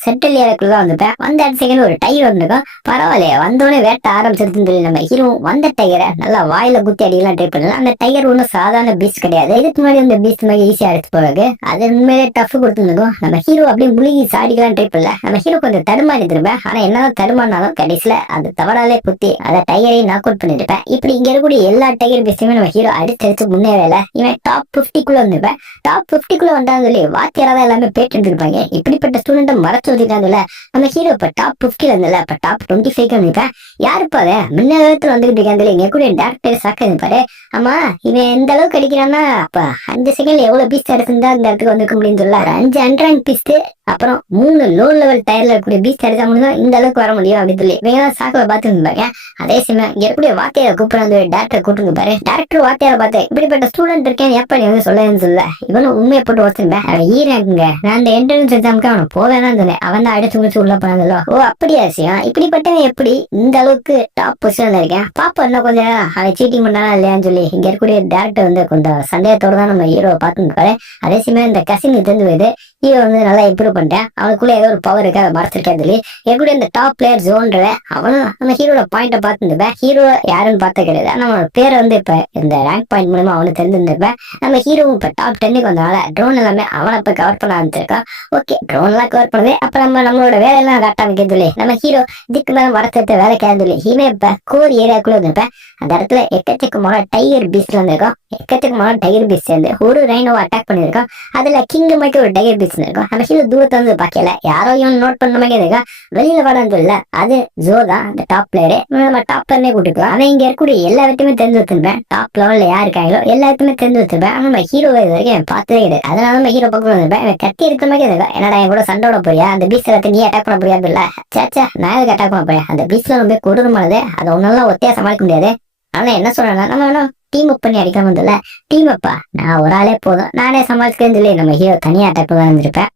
சென்ட்ரல் ஏரியாக்குள்ள வந்துட்டேன். வந்த அடுத்த செகண்ட் ஒரு டைகர் வந்திருக்கோம். பரவாயில்லையே வந்தோடனே வேட்ட ஆரம்பிச்சிருக்குன்னு சொல்லி நம்ம ஹீரோ வந்த டைகரை நல்லா வாயில குத்தி அடிக்கலாம் ட்ரை பண்ணலாம். அந்த டைகர் ஒன்றும் சாதாரண பீஸ் கிடையாது. இதுக்கு முன்னாடி அந்த பீஸ் மாதிரி ஈஸியா அடிச்சு போறது அது உண்மையிலே டஃப் கொடுத்துருக்கும். நம்ம ஹீரோ அப்படியே முழுகி சாடிக்கலாம் ட்ரை பண்ணல. நம்ம ஹீரோ கொஞ்சம் தடுமாறி திரும்ப, ஆனா என்னதான் தடுமாறினாலும் கடைசியில அது தவறாலே குத்தி அதை டைகரையும் நாக் அவுட் பண்ணிருப்பேன். இப்படி இங்க இருக்கக்கூடிய எல்லா டைகர் பீஸ்டுமே நம்ம ஹீரோ அடிச்சு முன்னேறல. இவன் டாப் 50க்குள்ள வந்துருப்பேன். டாப் 50க்குள்ள வந்தான்னு சொல்லி வாத்தியாரதான் எல்லாமே பேட்டு எடுத்துருப்பாங்க. இப்படிப்பட்ட ஸ்டூடெண்ட்டை மறைச்சு ஊத்திட்டாங்கல்ல நம்ம ஹீரோ. இப்ப டாப் 50ல இருந்தல இப்ப டாப் 25க்கு வந்துருப்பேன். யாருப்பா அதை முன்ன காலத்துல வந்துகிட்டு இருக்காங்க. இங்க கூட டேரக்டர் சாக்க இருப்பாரு. ஆமா இவன் எந்த அளவுக்கு அடிக்கிறான்னா அப்ப 5 செகண்ட்ல எவ்வளவு பீஸ்ட் அடிச்சிருந்தா இந்த இடத்துக்கு வந்துக்க முடியும்னு சொல்ல 5 அண்ட்ராங் பீஸ்ட் அப்புறம் 3 லோ லெவல் டயர்ல இருக்கக்கூடிய பீஸ்ட் அடிச்சா முடியும் இந்த அளவுக்கு வர முடியும் அப்படின்னு சொல்லி இவங்க சாக்கில பாத்து இருந்தாங்க. அதே சமயம் இங்க இருக்கக்கூடிய வாத்தியாரை கூப்பிட்டு டேரக்டர் கூப்பிட்டு பாரு. டேரக்டர் வாத்தியாரை பார்த்து இப்படிப்பட்ட ஸ்டூடெண்ட் இருக்கேன் எப்ப நீ வந்து சொல்லன்னு சொல்ல இவனும் உண்மையை போட்டு வச்சிருந்தேன். அவன் ஈராக்குங்க நான் அந்த என்ட்ரன்ஸ் எக்ஸாமுக்கு அவனை போவேதான் சொன்னேன். அவன் தான் அடிச்சு முடிச்சு உள்ள போனாங்கல்ல. ஓ அப்படியா விஷயம். இப்படிப்பட்டவன் எப்படி இந்த அளவுக்கு டாப் பொசிஷன்ல இருக்கேன் பாப்பா இன்னும் கொஞ்சம் அவன் சீட்டிங் பண்ணானா இல்லையான்னு சொல்லி இங்க இருக்கக்கூடிய டேரக்டர் வந்து கொஞ்சம் சந்தேகத்தோட தான் நம்ம ஹீரோ பாத்துருப்பாரு. அதே சமயம் இந்த கசின் தெரிஞ்சு போயிது ஹீரோ வந்து நல்லா இம்ப்ரூவ் பண்ணிட்டேன். அவனுக்குள்ள ஏதோ ஒரு பவர் இருக்கு அதை மறைச்சிருக்கேன் சொல்லி எப்படி இந்த டாப் பிளேயர் ஜோன்ற அவனும் நம்ம ஹீரோட பாயிண்ட பார்த்துருப்பேன். ஹீரோ யாருன்னு பார்த்த கிடையாது. நம்ம பேரை வந்து இப்ப இந்த ரேங்க் பாயிண்ட் மூலமா அவனுக்கு தெரிஞ்சிருந்திருப்பேன். நம்ம ஹீரோவும் இப்ப டாப் 10க்கு வந்தனால ட்ரோன் எல்லாமே அவனை இப்ப கவர் பண்ண ஆரம்பிச்சிருக்கான். ஓகே ட்ரோன் எல்லாம் கவர் பண்ணது அப்ப நம்மளோட வேலையெல்லாம் காட்டாம சொல்லி நம்ம ஹீரோ இதுக்கு மேல வரத்த வேலை கேந்து ஹீமே இப்ப கோர் ஏரியாக்குள்ள இருந்திருப்பேன். அந்த இடத்துல எக்கச்சக்கமான டைகர் பீஸ்ட் வந்திருக்கோம். எக்கச்சக்கமான டைகர் பீஸ்ட் சேர்ந்து ஒரு ரைனோ அட்டாக் பண்ணிருக்கோம். அதுல கிங் மாதிரி ஒரு டைகர் பீஸ்ட் இருக்கும். நம்ம ஹீரோ தூரத்துல வந்து பாக்கல யாரோ நோட் பண்ண மாதிரி இருக்கா. வெளியில வரான்னு சொல்லல அது ஜோ தான் அந்த டாப் பிளேயரு. நம்ம டாப் பிளேயர்னே கூட்டிக்கலாம். அவன் இங்க இருக்கக்கூடிய எல்லாத்தையுமே தெரிஞ்சு வச்சிருப்பேன். டாப் லெவல்ல யார் இருக்காங்களோ எல்லாத்தையுமே தெரிஞ்சு வச்சிருப்பேன். ஆனா நம்ம ஹீரோ இது வரைக்கும் பார்த்ததே கிடையாது. அதனால நம்ம ஹீரோ பக்கம் வந்திருப்பேன். எனக்கு கத்தி இருக்கிற மாதிரி இருக்கா. என்னடா என் கூட சண்டோட போறியா அந்த பீச் எல்லாத்தையும் நீ அட்டாக் பண்ண முடியாது இல்ல சேச்சா நான் எதுக்கு அட்டாக் பண்ண போறேன். அந்த பீச்ல ரொம்ப கொடூரமானது. அதை ஒன்னால ஒத்தையா சமாளிக்க முடியாது. ஆனா என்ன சொல்றேன்னா நம்ம வேணும் டீம் அப் பண்ணி அடிக்காம இல்ல டீம் அப்பா நான் ஒரு ஆளே போதும் நானே சமாளிச்சுக்கேன்னு சொல்லி நம்ம ஹீரோ தனியா அட்டாக் பண்ண இருந்திருப்பேன்.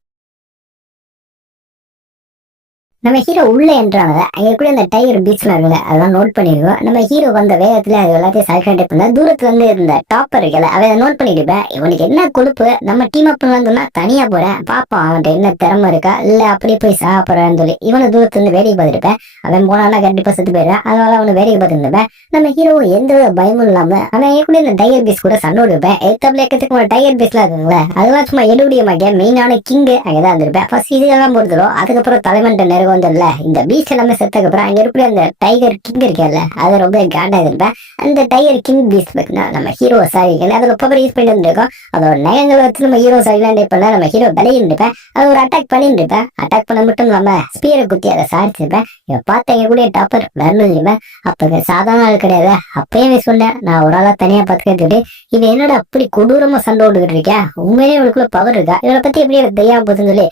நம்ம ஹீரோ உள்ள என்றாங்க அங்க கூட அந்த டைகர் பீச்ல இருக்குல்ல அதெல்லாம் நோட் பண்ணிருக்கோம். நம்ம ஹீரோ வந்த வேகத்துல அது எல்லாத்தையும் சைலண்ட் பண்ண தூரத்துல இருந்து இருந்த டாப்பர் இருக்கல அதை நோட் பண்ணிருப்பேன். இவனுக்கு என்ன கொழுப்பு நம்ம டீம் அப் பண்ணலாம்னு தனியா போறேன் பாப்பா அவன்கிட்ட என்ன திறமை இருக்கா இல்ல அப்படியே போய் சாப்பிடறான்னு சொல்லி இவனை தூரத்துல இருந்து வேடிக்கை பார்த்துருப்பேன். அவன் போனான்னா கண்டிப்பா செத்து போயிடுவேன். அதனால அவனை வேடிக்கை பார்த்துருப்பேன். நம்ம ஹீரோ எந்த பயமும் இல்லாம அவன் கூட இந்த டைகர் பீஸ் கூட சண்டை இருப்பேன். எத்தப்பல டைகர் பீஸ்ல இருக்குங்களே அதெல்லாம் சும்மா எடுபடிய மாட்டேன். மெயினான கிங் அங்கதான் இருந்திருப்பேன். ஃபர்ஸ்ட் இதெல்லாம் பொறுத்தரும் அதுக்கப்புறம் தலைமன்ட்ட நெருங்க வந்ததுல இந்த பீச் எல்லாமே செத்ததுக்கு அப்புறம் அங்க இருக்கிற அந்த டைகர் கிங் இருக்கல அதை ரொம்ப காண்டா இருப்பேன். அந்த டைகர் கிங் பீச் பார்த்தீங்கன்னா நம்ம ஹீரோ சாரிக்கல அதுல பவர் யூஸ் பண்ணிட்டு இருந்திருக்கோம். அதோட நயங்களை வச்சு நம்ம ஹீரோ சாரிலாம் பண்ண நம்ம ஹீரோ விளையிட்டு இருப்பேன். அது ஒரு அட்டாக் பண்ணிட்டு இருப்பேன். அட்டாக் பண்ண மட்டும் இல்லாம ஸ்பியரை குத்தி அதை சாடிச்சிருப்பேன். இவ பார்த்தவங்க கூட டாப்பர் வரணும். அப்ப சாதாரண ஆள் கிடையாது. அப்பயே சொன்னேன் நான் ஒரு ஆளா தனியா பார்த்துக்கிட்டு இது என்னோட அப்படி கொடூரமா சண்டை ஓட்டுக்கிட்டு இருக்கேன். உண்மையிலே இவளுக்குள்ள பவர் இருக்கா இவளை பத்தி எப்படி எனக்கு தெரியாம போகுதுன்னு சொல்லி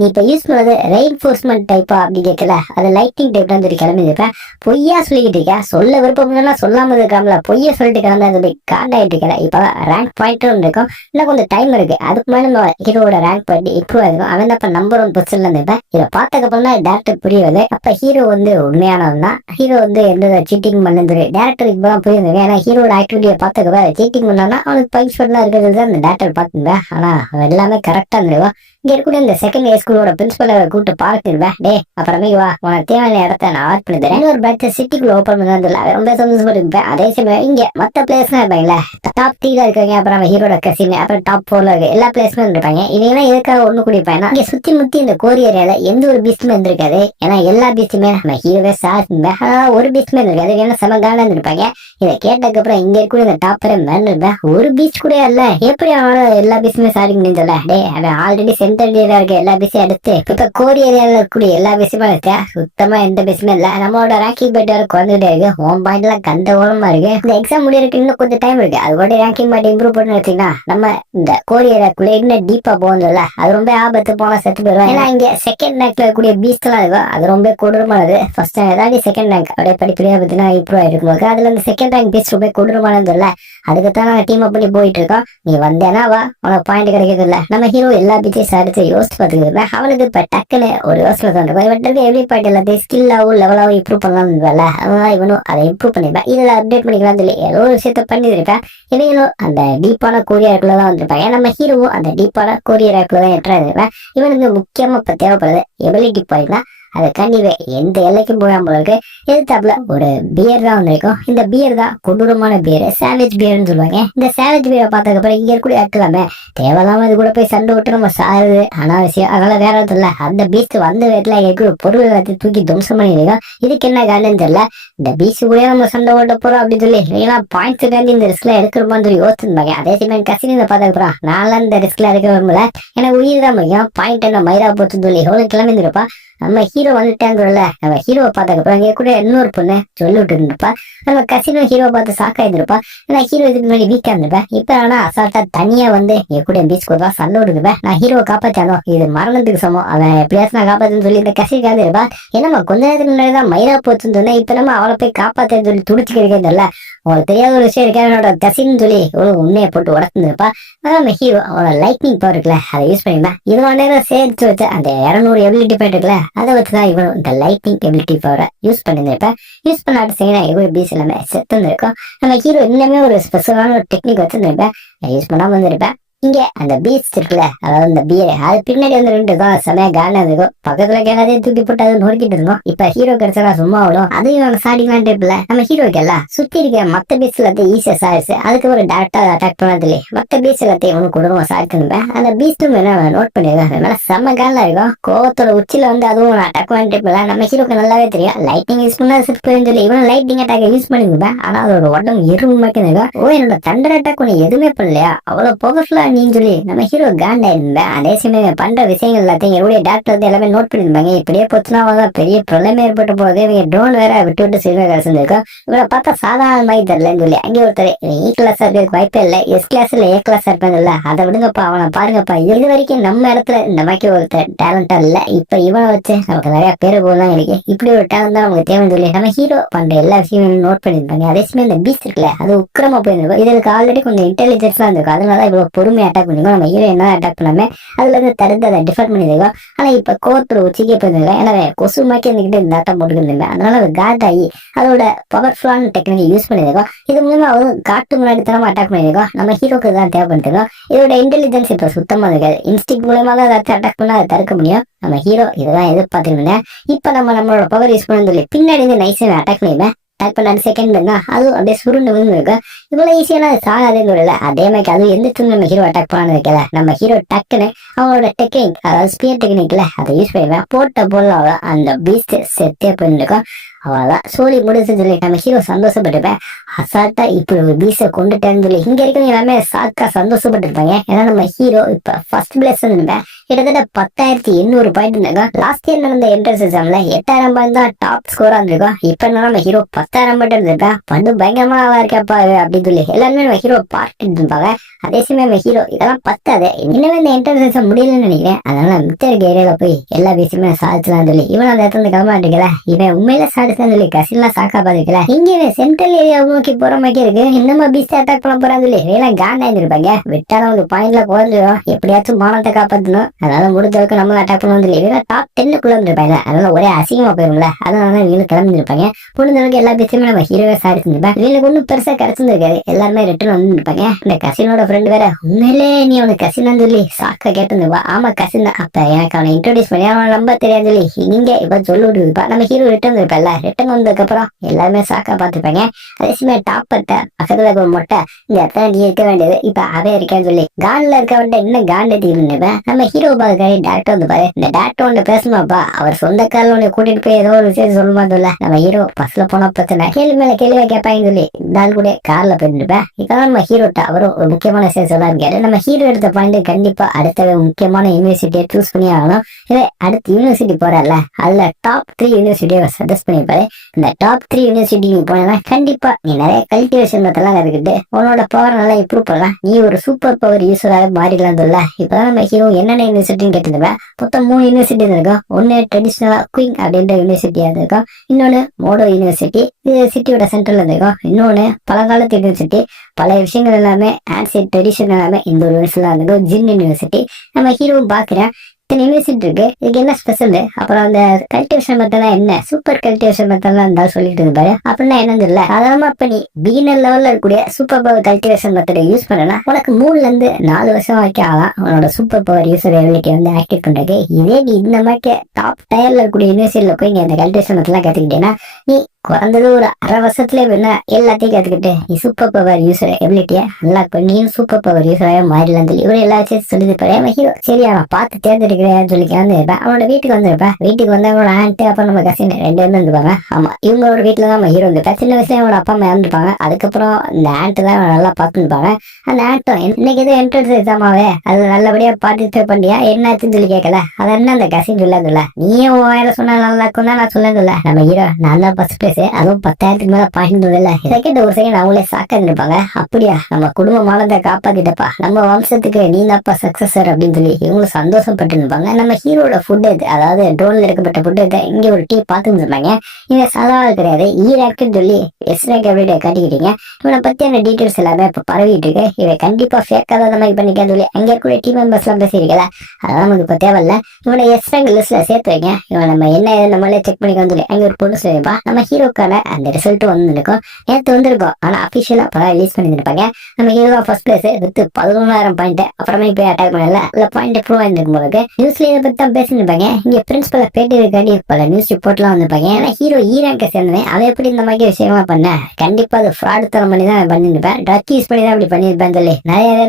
நீ இப்ப யூஸ் பண்ணது ரெயின்ஃபோர்ஸ்மெண்ட் டைப்பா அப்படி கேட்கல அது லைட்டிங் டைப் தான் சொல்லி கிளம்பிருப்பேன். பொய்யா சொல்லிக்கிட்டு இருக்கேன். சொல்ல விருப்பம் சொல்லாம இருக்காமல பொய்யா சொல்லிட்டு கிளம்ப சொல்லி காண்டாயிட்டு இருக்கேன். இப்ப ரேங்க் பாயிண்ட்டும் இருக்கும் இன்னும் கொஞ்சம் டைம் இருக்கு. அதுக்கு மேல நம்ம ஹீரோட ரேங்க் பாயிண்ட் இம்ப்ரூவ் ஆயிருக்கும். அவன் தான் நம்பர் 1 பொசிஷன்ல இருந்திருப்பேன். இதை பார்த்ததுக்கு அப்புறம் தான் டேரக்டர் புரியுது அப்ப ஹீரோ வந்து உண்மையானவன் தான். ஹீரோ வந்து எந்த சீட்டிங் பண்ணது டேரக்டர் இப்பதான் புரியுது. ஏன்னா ஹீரோட ஆக்டிவிட்டியை பார்த்ததுக்கு சீட்டிங் பண்ணா அவனுக்கு பைக்ஸ் எல்லாம் இருக்கிறது அந்த டேரக்டர் பார்த்துருந்தேன். ஆனா எல்லாமே கரெக்டா இருந்திருக்கும். இங்க இருக்கக்கூடிய இந்த செகண்ட் இயர் ஸ்கூலோட பிரின்சிபலை கூப்பிட்டு பார்த்துருவேன். அப்புறமே வா உனக்கு தேவையான இடத்த நான் ஆட் பண்ணி தரேன். ஒரு பேட்ச் சிட்டிக்குள்ள ஓப்பன் பண்ணதில்ல ரொம்ப சந்தோஷப்பட்டு அதே சமயம் இங்க மத்த பிளேஸ்லாம் இருப்பாங்களே டாப் 3ல இருக்காங்க. அப்புறம் ஹீரோட கசின் அப்புறம் டாப் 4ல இருக்கு எல்லா பிளேஸ்மே இருப்பாங்க. இதெல்லாம் எதுக்காக ஒண்ணு கூடிப்பாங்க இங்க சுத்தி முத்தி இந்த கோரி ஏரியால எந்த ஒரு பீச்சுமே இருந்திருக்காது. ஏன்னா எல்லா பீச்சுமே நம்ம ஹீரோவே சார்ந்த ஒரு பீச்சுமே இருக்காது. ஏன்னா செமகான இருந்திருப்பாங்க. இதை கேட்டதுக்கு அப்புறம் இங்க இருக்கக்கூடிய இந்த டாப்பரை மேல ஒரு பீச் கூட இல்ல எப்படி அவனால எல்லா பீச்சுமே சாரி முடிஞ்சல அவன் ஆல்ரெடி சென்ட்ரல் ஏரியா இருக்க எல்லா பீஸும் எடுத்து இப்ப கோரி ஏரியால இருக்கக்கூடிய எல்லா பீஸுமே இருக்கா சுத்தமா எந்த பீஸுமே இல்ல. நம்மளோட ரேங்கிங் பாயிண்ட் வர குறைஞ்சிட்டே இருக்கு. ஹோம் பாயிண்ட் எல்லாம் கந்த ஓரமா இருக்கு. இந்த எக்ஸாம் முடியறதுக்கு இன்னும் கொஞ்சம் டைம் இருக்கு. அதோட ரேங்கிங் பாயிண்ட் இம்ப்ரூவ் பண்ணி வச்சீங்கன்னா நம்ம இந்த கோரி ஏரியாக்குள்ள இன்னும் டீப்பா போகணும்ல அது ரொம்ப ஆபத்து போனா செத்து போயிடும். ஏன்னா இங்க செகண்ட் ரேங்க்ல இருக்கக்கூடிய பீஸ் எல்லாம் இருக்கும். அது ரொம்ப கொடூரமானது. ஃபர்ஸ்ட் ஏதாவது செகண்ட் ரேங்க் அப்படியே படிப்படியா பத்தினா இம்ப்ரூவ் ஆயிருக்கும் போது அதுல இந்த செகண்ட் ரேங்க் பீஸ் ரொம்ப கொடூரமானது இல்ல. அதுக்குத்தான் நாங்க டீம் அப் பண்ணி போயிட்டு இருக்கோம். நீ வந்தேன்னா வா உனக்கு பாயிண்ட் கிடைக்கிறது இல்ல. நம்ம ஹீரோ எல்லா பீச்சையும் சாடிச்சு யோசிச்சு பார்த்துக்கிட்டு அவனுக்கு இப்ப டக்குன்னு ஒரு யோசனை தோன்றும் இவன் எப்படி பாயிண்ட் எல்லாத்தையும் ஸ்கில்லாவும் லெவலாவும் இம்ப்ரூவ் பண்ணலாம் அதனால இவனும் அதை இம்ப்ரூவ் பண்ணிருப்பேன். இதுல அப்டேட் பண்ணிக்கலாம் சொல்லி ஏதோ ஒரு விஷயத்த பண்ணிருப்பேன். இவங்களும் அந்த டீப்பான கோரியாருக்குள்ள தான் வந்திருப்பாங்க. நம்ம ஹீரோவும் அந்த டீப்பான கோரியாருக்குள்ள தான் எட்டா இருப்பேன். இவனுக்கு முக்கியமா இப்ப தேவைப்படுறது எபிலிட்டி பாயிண்ட் தான். அதை கண்டிப்பா எந்த எல்லைக்கும் போகாம இருக்கு. எதிர்த்தாப்புல ஒரு பியர் தான் வந்திருக்கும். இந்த பியர் தான் கொடூரமான பியர், சேவேஜ் பியர்னு சொல்லுவாங்க. இந்த சேவேஜ் பியரை பார்த்ததுக்கு அப்புறம் இங்க கூட இருக்கலாமே, தேவையில்லாம இது கூட போய் சண்டை விட்டு நம்ம சாகுது அனாவசியம். அதனால வேற ஒன்றும் இல்ல, அந்த பீஸ்ட் வந்த வேட்டில் எங்களுக்கு ஒரு பொருள் எல்லாத்தையும் தூக்கி தும்சம் பண்ணிருக்கோம். இதுக்கு என்ன காரணம்னு தெரியல. இந்த பீஸ்ட் கூட நம்ம சண்டை ஓட்ட போறோம் அப்படின்னு சொல்லி நீங்களா பாயிண்ட்ஸுக்காண்டி இந்த ரிஸ்க்ல எடுக்கிறோமான்னு சொல்லி யோசிச்சிருந்தாங்க. அதே சமயம் கசினில பார்த்ததுக்கு நான்லாம் இந்த ரிஸ்க்ல எடுக்க விரும்பல, எனக்கு உயிர் தான் முக்கியம். பாயிண்ட் என்ன மயிரா போச்சுன்னு சொல்லி எவ்வளவு கிளம்பிருப்பா. நம்ம ஹீரோ வந்துட்டாங்கல்ல, நம்ம ஹீரோவை பார்த்ததுக்கப்புறம் இங்கே கூட இன்னொரு பொண்ணு சொல்லி விட்டு இருந்திருப்பா. நம்ம கசினோ ஹீரோவை பார்த்து சாக்கா இருந்திருப்பா. ஏன்னா ஹீரோ இதுக்கு முன்னாடி வீக்கா இருந்திருப்பேன். இப்ப ஆனா அசால்ட்டா தனியா வந்து என் கூட பீச் கொடுத்தா சண்டை விட்டுருப்பேன். நான் ஹீரோவை காப்பாற்றானோ, இது மரணத்துக்கு சமம், அவன் எப்படியாச்சும் நான் காப்பாத்துன்னு சொல்லி இந்த கசிக்காது இருப்பா. ஏன்னா கொஞ்ச நேரத்துக்கு முன்னாடி தான் மயிரா போச்சுன்னு சொன்னேன். இப்ப நம்ம அவளை போய் காப்பாத்தேன்னு சொல்லி துடிச்சுக்கிறதே தெரியல. உங்களுக்கு தெரியாத ஒரு விஷயம் இருக்கா, என்னோட கசின்னு சொல்லி இவ்வளவு உண்மையை போட்டு உடச்சுருப்பா. அதான் நம்ம ஹீரோ அவனோட லைட்னிங் பவர் இருக்குல்ல, அதை யூஸ் பண்ணிப்பேன். இவ்வளவு நேரம் சேர்த்து வச்சு அந்த 200 எபிலிட்டி பாயிண்ட் இருக்குல்ல, அதை வச்சுதான் இவன் இந்த லைட்னிங் எபிலிட்டி பவரை யூஸ் பண்ணிருப்பேன். யூஸ் பண்ணாட்டு செய்யணும் எவ்வளவு பீஸ் எல்லாமே செத்து இருந்திருக்கும். நம்ம ஹீரோ இன்னுமே ஒரு ஸ்பெஷலான ஒரு டெக்னிக் வச்சிருந்திருப்பேன், யூஸ் பண்ணாம வந்திருப்பேன். இங்க அந்த பீச் இருக்குல்ல, அதாவது இந்த பியர், அது பின்னாடி வந்து 2 தான் செமையா காரணம் இருக்கும். பக்கத்துல கேட்காதே தூக்கி போட்டு அதை நொறுக்கிட்டு இருந்தோம். இப்ப ஹீரோ கிடைச்சா சும்மா விடும், அதையும் அவங்க சாடிக்கலாம் டைப்ல. நம்ம ஹீரோக்கு எல்லாம் சுத்தி இருக்க மத்த பீச் எல்லாத்தையும் ஈஸியா சாரிச்சு, அதுக்கப்புறம் டேரக்டா அட்டாக் பண்ணதுல மத்த பீச் எல்லாத்தையும் ஒண்ணு கொடுமா சாடிச்சிருப்பேன். அந்த பீச்சும் என்ன நோட் பண்ணிருக்கேன், அதனால செம்ம காரணம் இருக்கும். கோவத்தோட உச்சில வந்து அதுவும் அட்டாக் பண்ண டைப்ல. நம்ம ஹீரோக்கு நல்லாவே தெரியும் லைட்டிங் யூஸ் பண்ணா செத்து போயிருந்து சொல்லி இவன் லைட்டிங் அட்டாக் யூஸ் பண்ணிருப்பேன். ஆனா அதோட உடம்பு எருமைக்கு இருக்கும். ஓ, என்னோட தண்டர் அட்டாக் ஒண்ணு எதுவுமே பண்ணலையா, அவ்வளவு பவர்ஃபுல்லா நீன்னு சொல்லி நம்ம ஹீரோ காண்டா இருந்தேன். அதே சமயம் பண்ற விஷயங்கள் எல்லாத்தையும் என்னுடைய டாக்டர் வந்து எல்லாமே நோட் பண்ணிருந்தாங்க. இப்படியே போச்சுன்னா அவதான் பெரிய பிரளயம் ஏற்பட்டு போகுது. இவங்க ட்ரோன் வேற விட்டு விட்டு செய்ய இருக்கும். இவரை பார்த்தா சாதாரண மாதிரி தெரியலன்னு சொல்லி அங்கே ஒருத்தர் இ கிளாஸ் இருக்கிறதுக்கு வாய்ப்பே இல்லை, எஸ் கிளாஸ்ல ஏ கிளாஸ் இருப்பாங்கல்ல, அதை விடுங்கப்பா, அவனை பாருங்கப்பா. இது வரைக்கும் நம்ம இடத்துல இந்த மாதிரி ஒருத்தர் டேலண்டா இல்ல, இப்ப இவனை வச்சு நமக்கு நிறைய பேரு போதான் இருக்கு. இப்படி ஒரு டேலண்ட் தான் நமக்கு தேவைன்னு சொல்லி நம்ம ஹீரோ பண்ற எல்லா விஷயமும் நோட் பண்ணிருப்பாங்க. அதே சமயம் இந்த பீச் இருக்குல்ல, அது உக்கிரமா போயிருக்கும். இதுக்கு ஆல்ரெடி கொஞ்சம் இன்டெலிஜென்ஸ் எல்லாம் இருந்திருக்கும். அதனால இவ்வளவு பொறுமையை அட்டாக் பண்ணிருக்கோம். நம்ம ஹீரோ என்ன அட்டாக் பண்ணாம அதுல இருந்து தடுத்து அதை டிஃபர் பண்ணிருக்கோம். ஆனா இப்ப கோவத்தோட உச்சிக்கே போயிருந்தேன். எனவே கொசு மாக்கி இருந்துகிட்டு இந்த ஆட்டம் போட்டுக்கிட்டு அதனால அது காட் ஆகி அதோட பவர்ஃபுல்லான டெக்னிக் யூஸ் பண்ணிருக்கோம். இது மூலமா அவங்க காட்டு முன்னாடி தரமா அட்டாக் பண்ணிருக்கோம். நம்ம ஹீரோக்கு தான் தேவைப்படுத்துக்கோம். இதோட இன்டெலிஜென்ஸ் இப்ப சுத்தமா இருக்காது. இன்ஸ்டிக் மூலமா தான் அதை அட்டாக் பண்ணா அதை தடுக்க முடியும். நம்ம ஹீரோ இதெல்லாம் எதிர்பார்த்துருந்தேன். இப்ப நம்மளோட பவர் யூஸ் பண்ணு சொல்லி பின்னாடி இருந்து நைஸா அட்டாக் பண்ணிருந்தேன். டைப் பண்ண செகண்ட் பண்ணா அதுவும் அப்படியே சுருண்டு வந்து இருக்கு. இவ்வளவு ஈஸியான சாகாதேன்னு இல்லை. அதே மாதிரி அது எந்த நம்ம ஹீரோ அட்டாக் பண்ணான்னு வைக்கல. நம்ம ஹீரோ டக்குன்னு அவங்களோட டெக்னிக், அதாவது ஸ்பியர் டெக்னிக்ல அதை யூஸ் பண்ணுவேன். போட்ட போல அந்த பீஸ்ட் செத்தே போயிருக்கும். அவதான் சோழி முடிச்சுன்னு சொல்லி நம்ம ஹீரோ சந்தோஷப்பட்டுப்பேன். அசால்ட்டா இப்படி ஒரு பீஸை கொண்டுட்டேன்னு சொல்லி இங்க இருக்கவங்க எல்லாமே சாக்கா சந்தோஷப்பட்டு இருப்பாங்க. ஏன்னா நம்ம ஹீரோ இப்ப ஃபர்ஸ்ட் பிளேஸ் இருப்பேன். கிட்டத்தட்ட 10,800 பாயிண்ட் இருந்திருக்கும். லாஸ்ட் இயர் நடந்த என்ட்ரன்ஸ் எக்ஸாம்ல 8,000 பாயிண்ட் தான் டாப் ஸ்கோரா இருந்திருக்கும். இப்ப நம்ம ஹீரோ 10,000 பாயிண்ட் இருந்திருப்பேன். பண்டு பயங்கரமா நல்லா இருக்கப்பா அப்படின்னு சொல்லி எல்லாருமே நம்ம ஹீரோ பார்த்துட்டு இருப்பாங்க. அதே சமயம் நம்ம ஹீரோ இதெல்லாம் பத்தாது, இன்னுமே இந்த என்ட்ரன்ஸ் எக்ஸாம் முடியலன்னு நினைக்கிறேன். அதனால மிச்ச இருக்க ஏரியால போய் எல்லா விஷயமே சாதிச்சலாம் சொல்லி இவன் அந்த இடத்துல கிளம்பாட்டிக்கல. இவன் உண்மையில சாதிச்சான்னு சொல்லி கசின்லாம் சாக்கா பாதிக்கல. இங்க சென்ட்ரல் ஏரியா நோக்கி போற மாதிரி இருக்கு. இன்னமா பீச் அட்டாக் பண்ண போறான்னு சொல்லி வேலை காண்டா இருந்திருப்பாங்க. விட்டாலும் ஒரு பாயிண்ட்ல குறைஞ்சிடும். எப்படியாச்சும் மானத்தை காப்பாற்றணும். அதனால முடிஞ்சளவுக்கு நம்ம அட்டாக் பண்ணுவோம் சொல்லி இவங்க டாப் 10க்குள்ள இருந்திருப்பாங்க. அதனால ஒரே அசிங்கமா போயிரும்ல, அதனால இவங்க கிளம்பிருப்பாங்க. முடிஞ்சளவுக்கு எல்லா பீச்சுமே நம்ம ஹீரோவே சாதிச்சிருப்பாங்க. இவங்களுக்கு ஒன்றும் பெருசா கிடைச்சிருக்காரு. எல்லாருமே ரிட்டர்ன் வந்துருப்பாங்க. இந்த கசினோட ஃப்ரெண்ட் வேற உண்மையிலே நீ அவனுக்கு கசினான்னு சொல்லி சாக்கா கேட்டுருவா. ஆமா கசின் தான். அப்ப எனக்கு அவனை இன்ட்ரோடியூஸ் பண்ணி அவன் நம்ப தெரியாது சொல்லி இங்க இவ சொல்லி விட்டுருப்பா. நம்ம ஹீரோ ரிட்டர்ன் இருப்பல, ரிட்டர்ன் வந்ததுக்கு அப்புறம் எல்லாருமே சாக்கா பாத்துப்பாங்க. அதே சமயம் டாப் பட்ட பக்கத்துல இருக்க ஒரு மொட்டை இந்த இடத்துல நீ இருக்க வேண்டியது இப்ப அவன் இருக்கேன்னு சொல்லி கான்ல இருக்கவன்ட்ட இன்னும் காண்ட தீர்ந்துப்பேன். நம்ம ஹீரோ பாதுகாரி டேரக்டர் வந்து பாரு, இந்த டேரக்டர் ஒன்று பேசணுமாப்பா, அவர் சொந்த கால ஒன்று கூட்டிட்டு போய் ஏதோ ஒரு விஷயம் சொல்லுமா சொல்ல. நம்ம ஹீரோ பஸ்ல போனா பிரச்சனை கேள்வி மேல கேள்வியா கேட்பாங்கன்னு சொல்லி இந்த ஆள் கூட கார்ல போயிருப்பேன். இதான் நம்ம ஹீரோட்ட அவரும் ஒரு முக்கியமான விஷயம் சொல்ல இருக்காரு. நம்ம ஹீரோ எடுத்த பாயிண்ட் கண்டிப்பா அடுத்த முக்கியமான யூனிவர்சிட்டியை சூஸ் பண்ணி ஆகணும். இதே அடுத்த யூனிவர்சிட்டி போறல அதுல டாப் 3 யூனிவர்சிட்டியை சஜஸ்ட் பண்ணிப்பாரு. இந்த டாப் 3 யூனிவர்சிட்டிக்கு போனா கண்டிப்பா நீ நிறைய கல்டிவேஷன் மெத்தட்லாம் இருக்குது. உன்னோட பவர் நல்லா இம்ப்ரூவ் பண்ணலாம். நீ ஒரு சூப்பர் பவர் யூஸராக மாறிடலாம் சொல்ல. இப்பதான் நம்ம ஹீரோ என்னென்ன யூனிவர்சிட்டின்னு கேட்டுருப்பேன். மொத்தம் 3 யூனிவர்சிட்டி இருக்கும். ஒன்னு ட்ரெடிஷனலா குயிங் அப்படின்ற யூனிவர்சிட்டியா இருக்கும். இன்னொன்னு மோடோ யூனிவர்சிட்டி, இது சிட்டியோட சென்ட்ரல் இருக்கும். இன்னொன்னு பழங்காலத்து யூனிவர்சிட்டி, பல விஷயங்கள் எல்லாமே ஆன்சியன்ட் ட்ரெடிஷன் எல்லாமே இந்த ஒரு யூனிவர்சிட்டி இருக்கும். ஜின் யூனிவர்சிட்டி நம்ம ஹீரோவும் பாக்குறேன். இத்தனை யூனிவர்சிட்டி இருக்கு, இதுக்கு என்ன ஸ்பெஷல்? அப்புறம் அந்த கல்டிவேஷன் மெத்தட்லாம் என்ன, சூப்பர் கல்டிவேஷன் மெத்தட்லாம் இருந்தாலும் சொல்லிட்டு இருப்பாரு. அப்படின்னா என்னன்னு தெரியல. சாதாரணமா இப்ப நீ பிகினர் லெவல்ல இருக்கக்கூடிய சூப்பர் பவர் கல்டிவேஷன் மெத்தடை யூஸ் பண்ணனா உனக்கு 3 ல இருந்து 4 வருஷம் வரைக்கும் ஆகலாம் உன்னோட சூப்பர் பவர் யூசர் எபிலிட்டி வந்து ஆக்டிவேட் பண்றது. இதே நீ இந்த மாதிரி டாப் டயர்ல இருக்கக்கூடிய யூனிவர்சிட்டியில போய் நீ அந்த கல்டிவேஷன் மெத்தட்லாம் கத்துக்கிட்டேன்னா நீ குறைந்தது ஒரு 1/2 வருஷத்துல வேணா எல்லாத்தையும் கத்துக்கிட்டு நீ சூப்பர் பவர் யூசர் எபிலிட்டியை நல்லா நீயும் சூப்பர் பவர் யூசராக மாறிடலாம் சொல்லி இவரு எல்லா விஷயத்தையும் சொல்லியிருப்பாரு. அவன் ஹீரோ சரி அவன் பார்த்து தேர்ந்தெடுக்கிறேன்னு சொல்லி வந்துருப்பேன். அவனோட வீட்டுக்கு வந்திருப்பேன். வீட்டுக்கு வந்து அவனோட ஆண்ட் அப்புறம் நம்ம கசின் 2 பேரும் இருந்துருப்பாங்க. ஆமா, இவங்களோட வீட்டுல தான் நம்ம ஹீரோ இருந்திருப்பேன். சின்ன வயசுல அவனோட அப்பா அம்மா இறந்துருப்பாங்க. அதுக்கப்புறம் இந்த ஆண்ட் தான் அவன் நல்லா பார்த்துருப்பாங்க. அந்த ஆண்ட்டும் இன்னைக்கு எதுவும் என்ட்ரன்ஸ் எக்ஸாமாவே அது நல்லபடியா பார்ட்டிசிபேட் பண்ணியா என்னாச்சுன்னு சொல்லி கேட்கல. அது என்ன அந்த கசின் சொல்லாதுல்ல, நீயே உன் வாயில சொன்னா நல்லா இருக்கும் தான் நான் சொன்னதில்ல. நம்ம ஹீரோ நான் தான் ஃபர்ஸ்ட் பிளேஸ், அதுவும் 10,000க்கு மேல பாயிண்ட் இல்ல. செகண்ட் ஒரு செகண்ட் அவங்களே சாக்க இருப்பாங்க. அப்படியா நம்ம குடும்பமானதை காப்பாத்திட்டப்பா, நம்ம வம்சத்துக்கு நீ தான்ப்பா சக்சஸர் அப்படின்னு சொல்லி இவங்களும் சந்தோஷப்பட்டு இருப்பாங்க. நம்ம ஹீரோட ஃபுட் இது, அதாவது ட்ரோன்ல எடுக்கப்பட்ட ஃபுட் இதை இங்க ஒரு டீ பார்த்துட்டு இருப்பாங்க. இவன் சாதாரண கிடையாது, ஈராக்னு சொல்லி எஸ்ரேக் எப்படியே காட்டிக்கிட்டீங்க. இவனை பத்தியான டீட்டெயில்ஸ் எல்லாமே இப்ப பரவிட்டு இருக்கு. இவன் கண்டிப்பா ஃபேக்கா தான் மாதிரி பண்ணிக்கான்னு சொல்லி அங்கே கூட டீம் மெம்பர்ஸ் எல்லாம் பேசியிருக்கல. அதெல்லாம் நமக்கு இப்ப தேவையில்ல. இவனை எஸ்ரேக் லிஸ்ட்ல சேர்த்து வைங்க. இவன் நம்ம என்ன நம்மளே செக் பண்ணிக்கான்னு சொல்லி அங்கே ஒரு பொண்ணு சொல்லியிருப்பா. நம்ம ஹீரோக்கான அந்த ரிசல்ட் வந்துருக்கும், நேற்று வந்திருக்கும். ஆனா அபிஷியலா படம் ரிலீஸ் பண்ணிருப்பாங்க. நம்ம hero first place with 11,000 point. அப்புறமே போய் அட்டாக் பண்ணல இல்ல பாயிண்ட் ப்ரூவ் ஆயிருக்கும் போது நியூஸ்ல இதை பத்தி தான் பேசிருப்பாங்க. இங்க பிரின்சிபல பேட்டி இருக்காண்டி பல நியூஸ் ரிப்போர்ட் எல்லாம் வந்திருப்பாங்க. ஏன்னா ஹீரோ ஈராக்க சேர்ந்தவன் அவன் எப்படி இந்த மாதிரி விஷயமா பண்ண, கண்டிப்பா அது ஃப்ராட் தரம் பண்ணி தான் பண்ணிருப்பேன், ட்ரக் யூஸ் பண்ணி தான் அப்படி பண்ணிருப்பேன் சொல்லி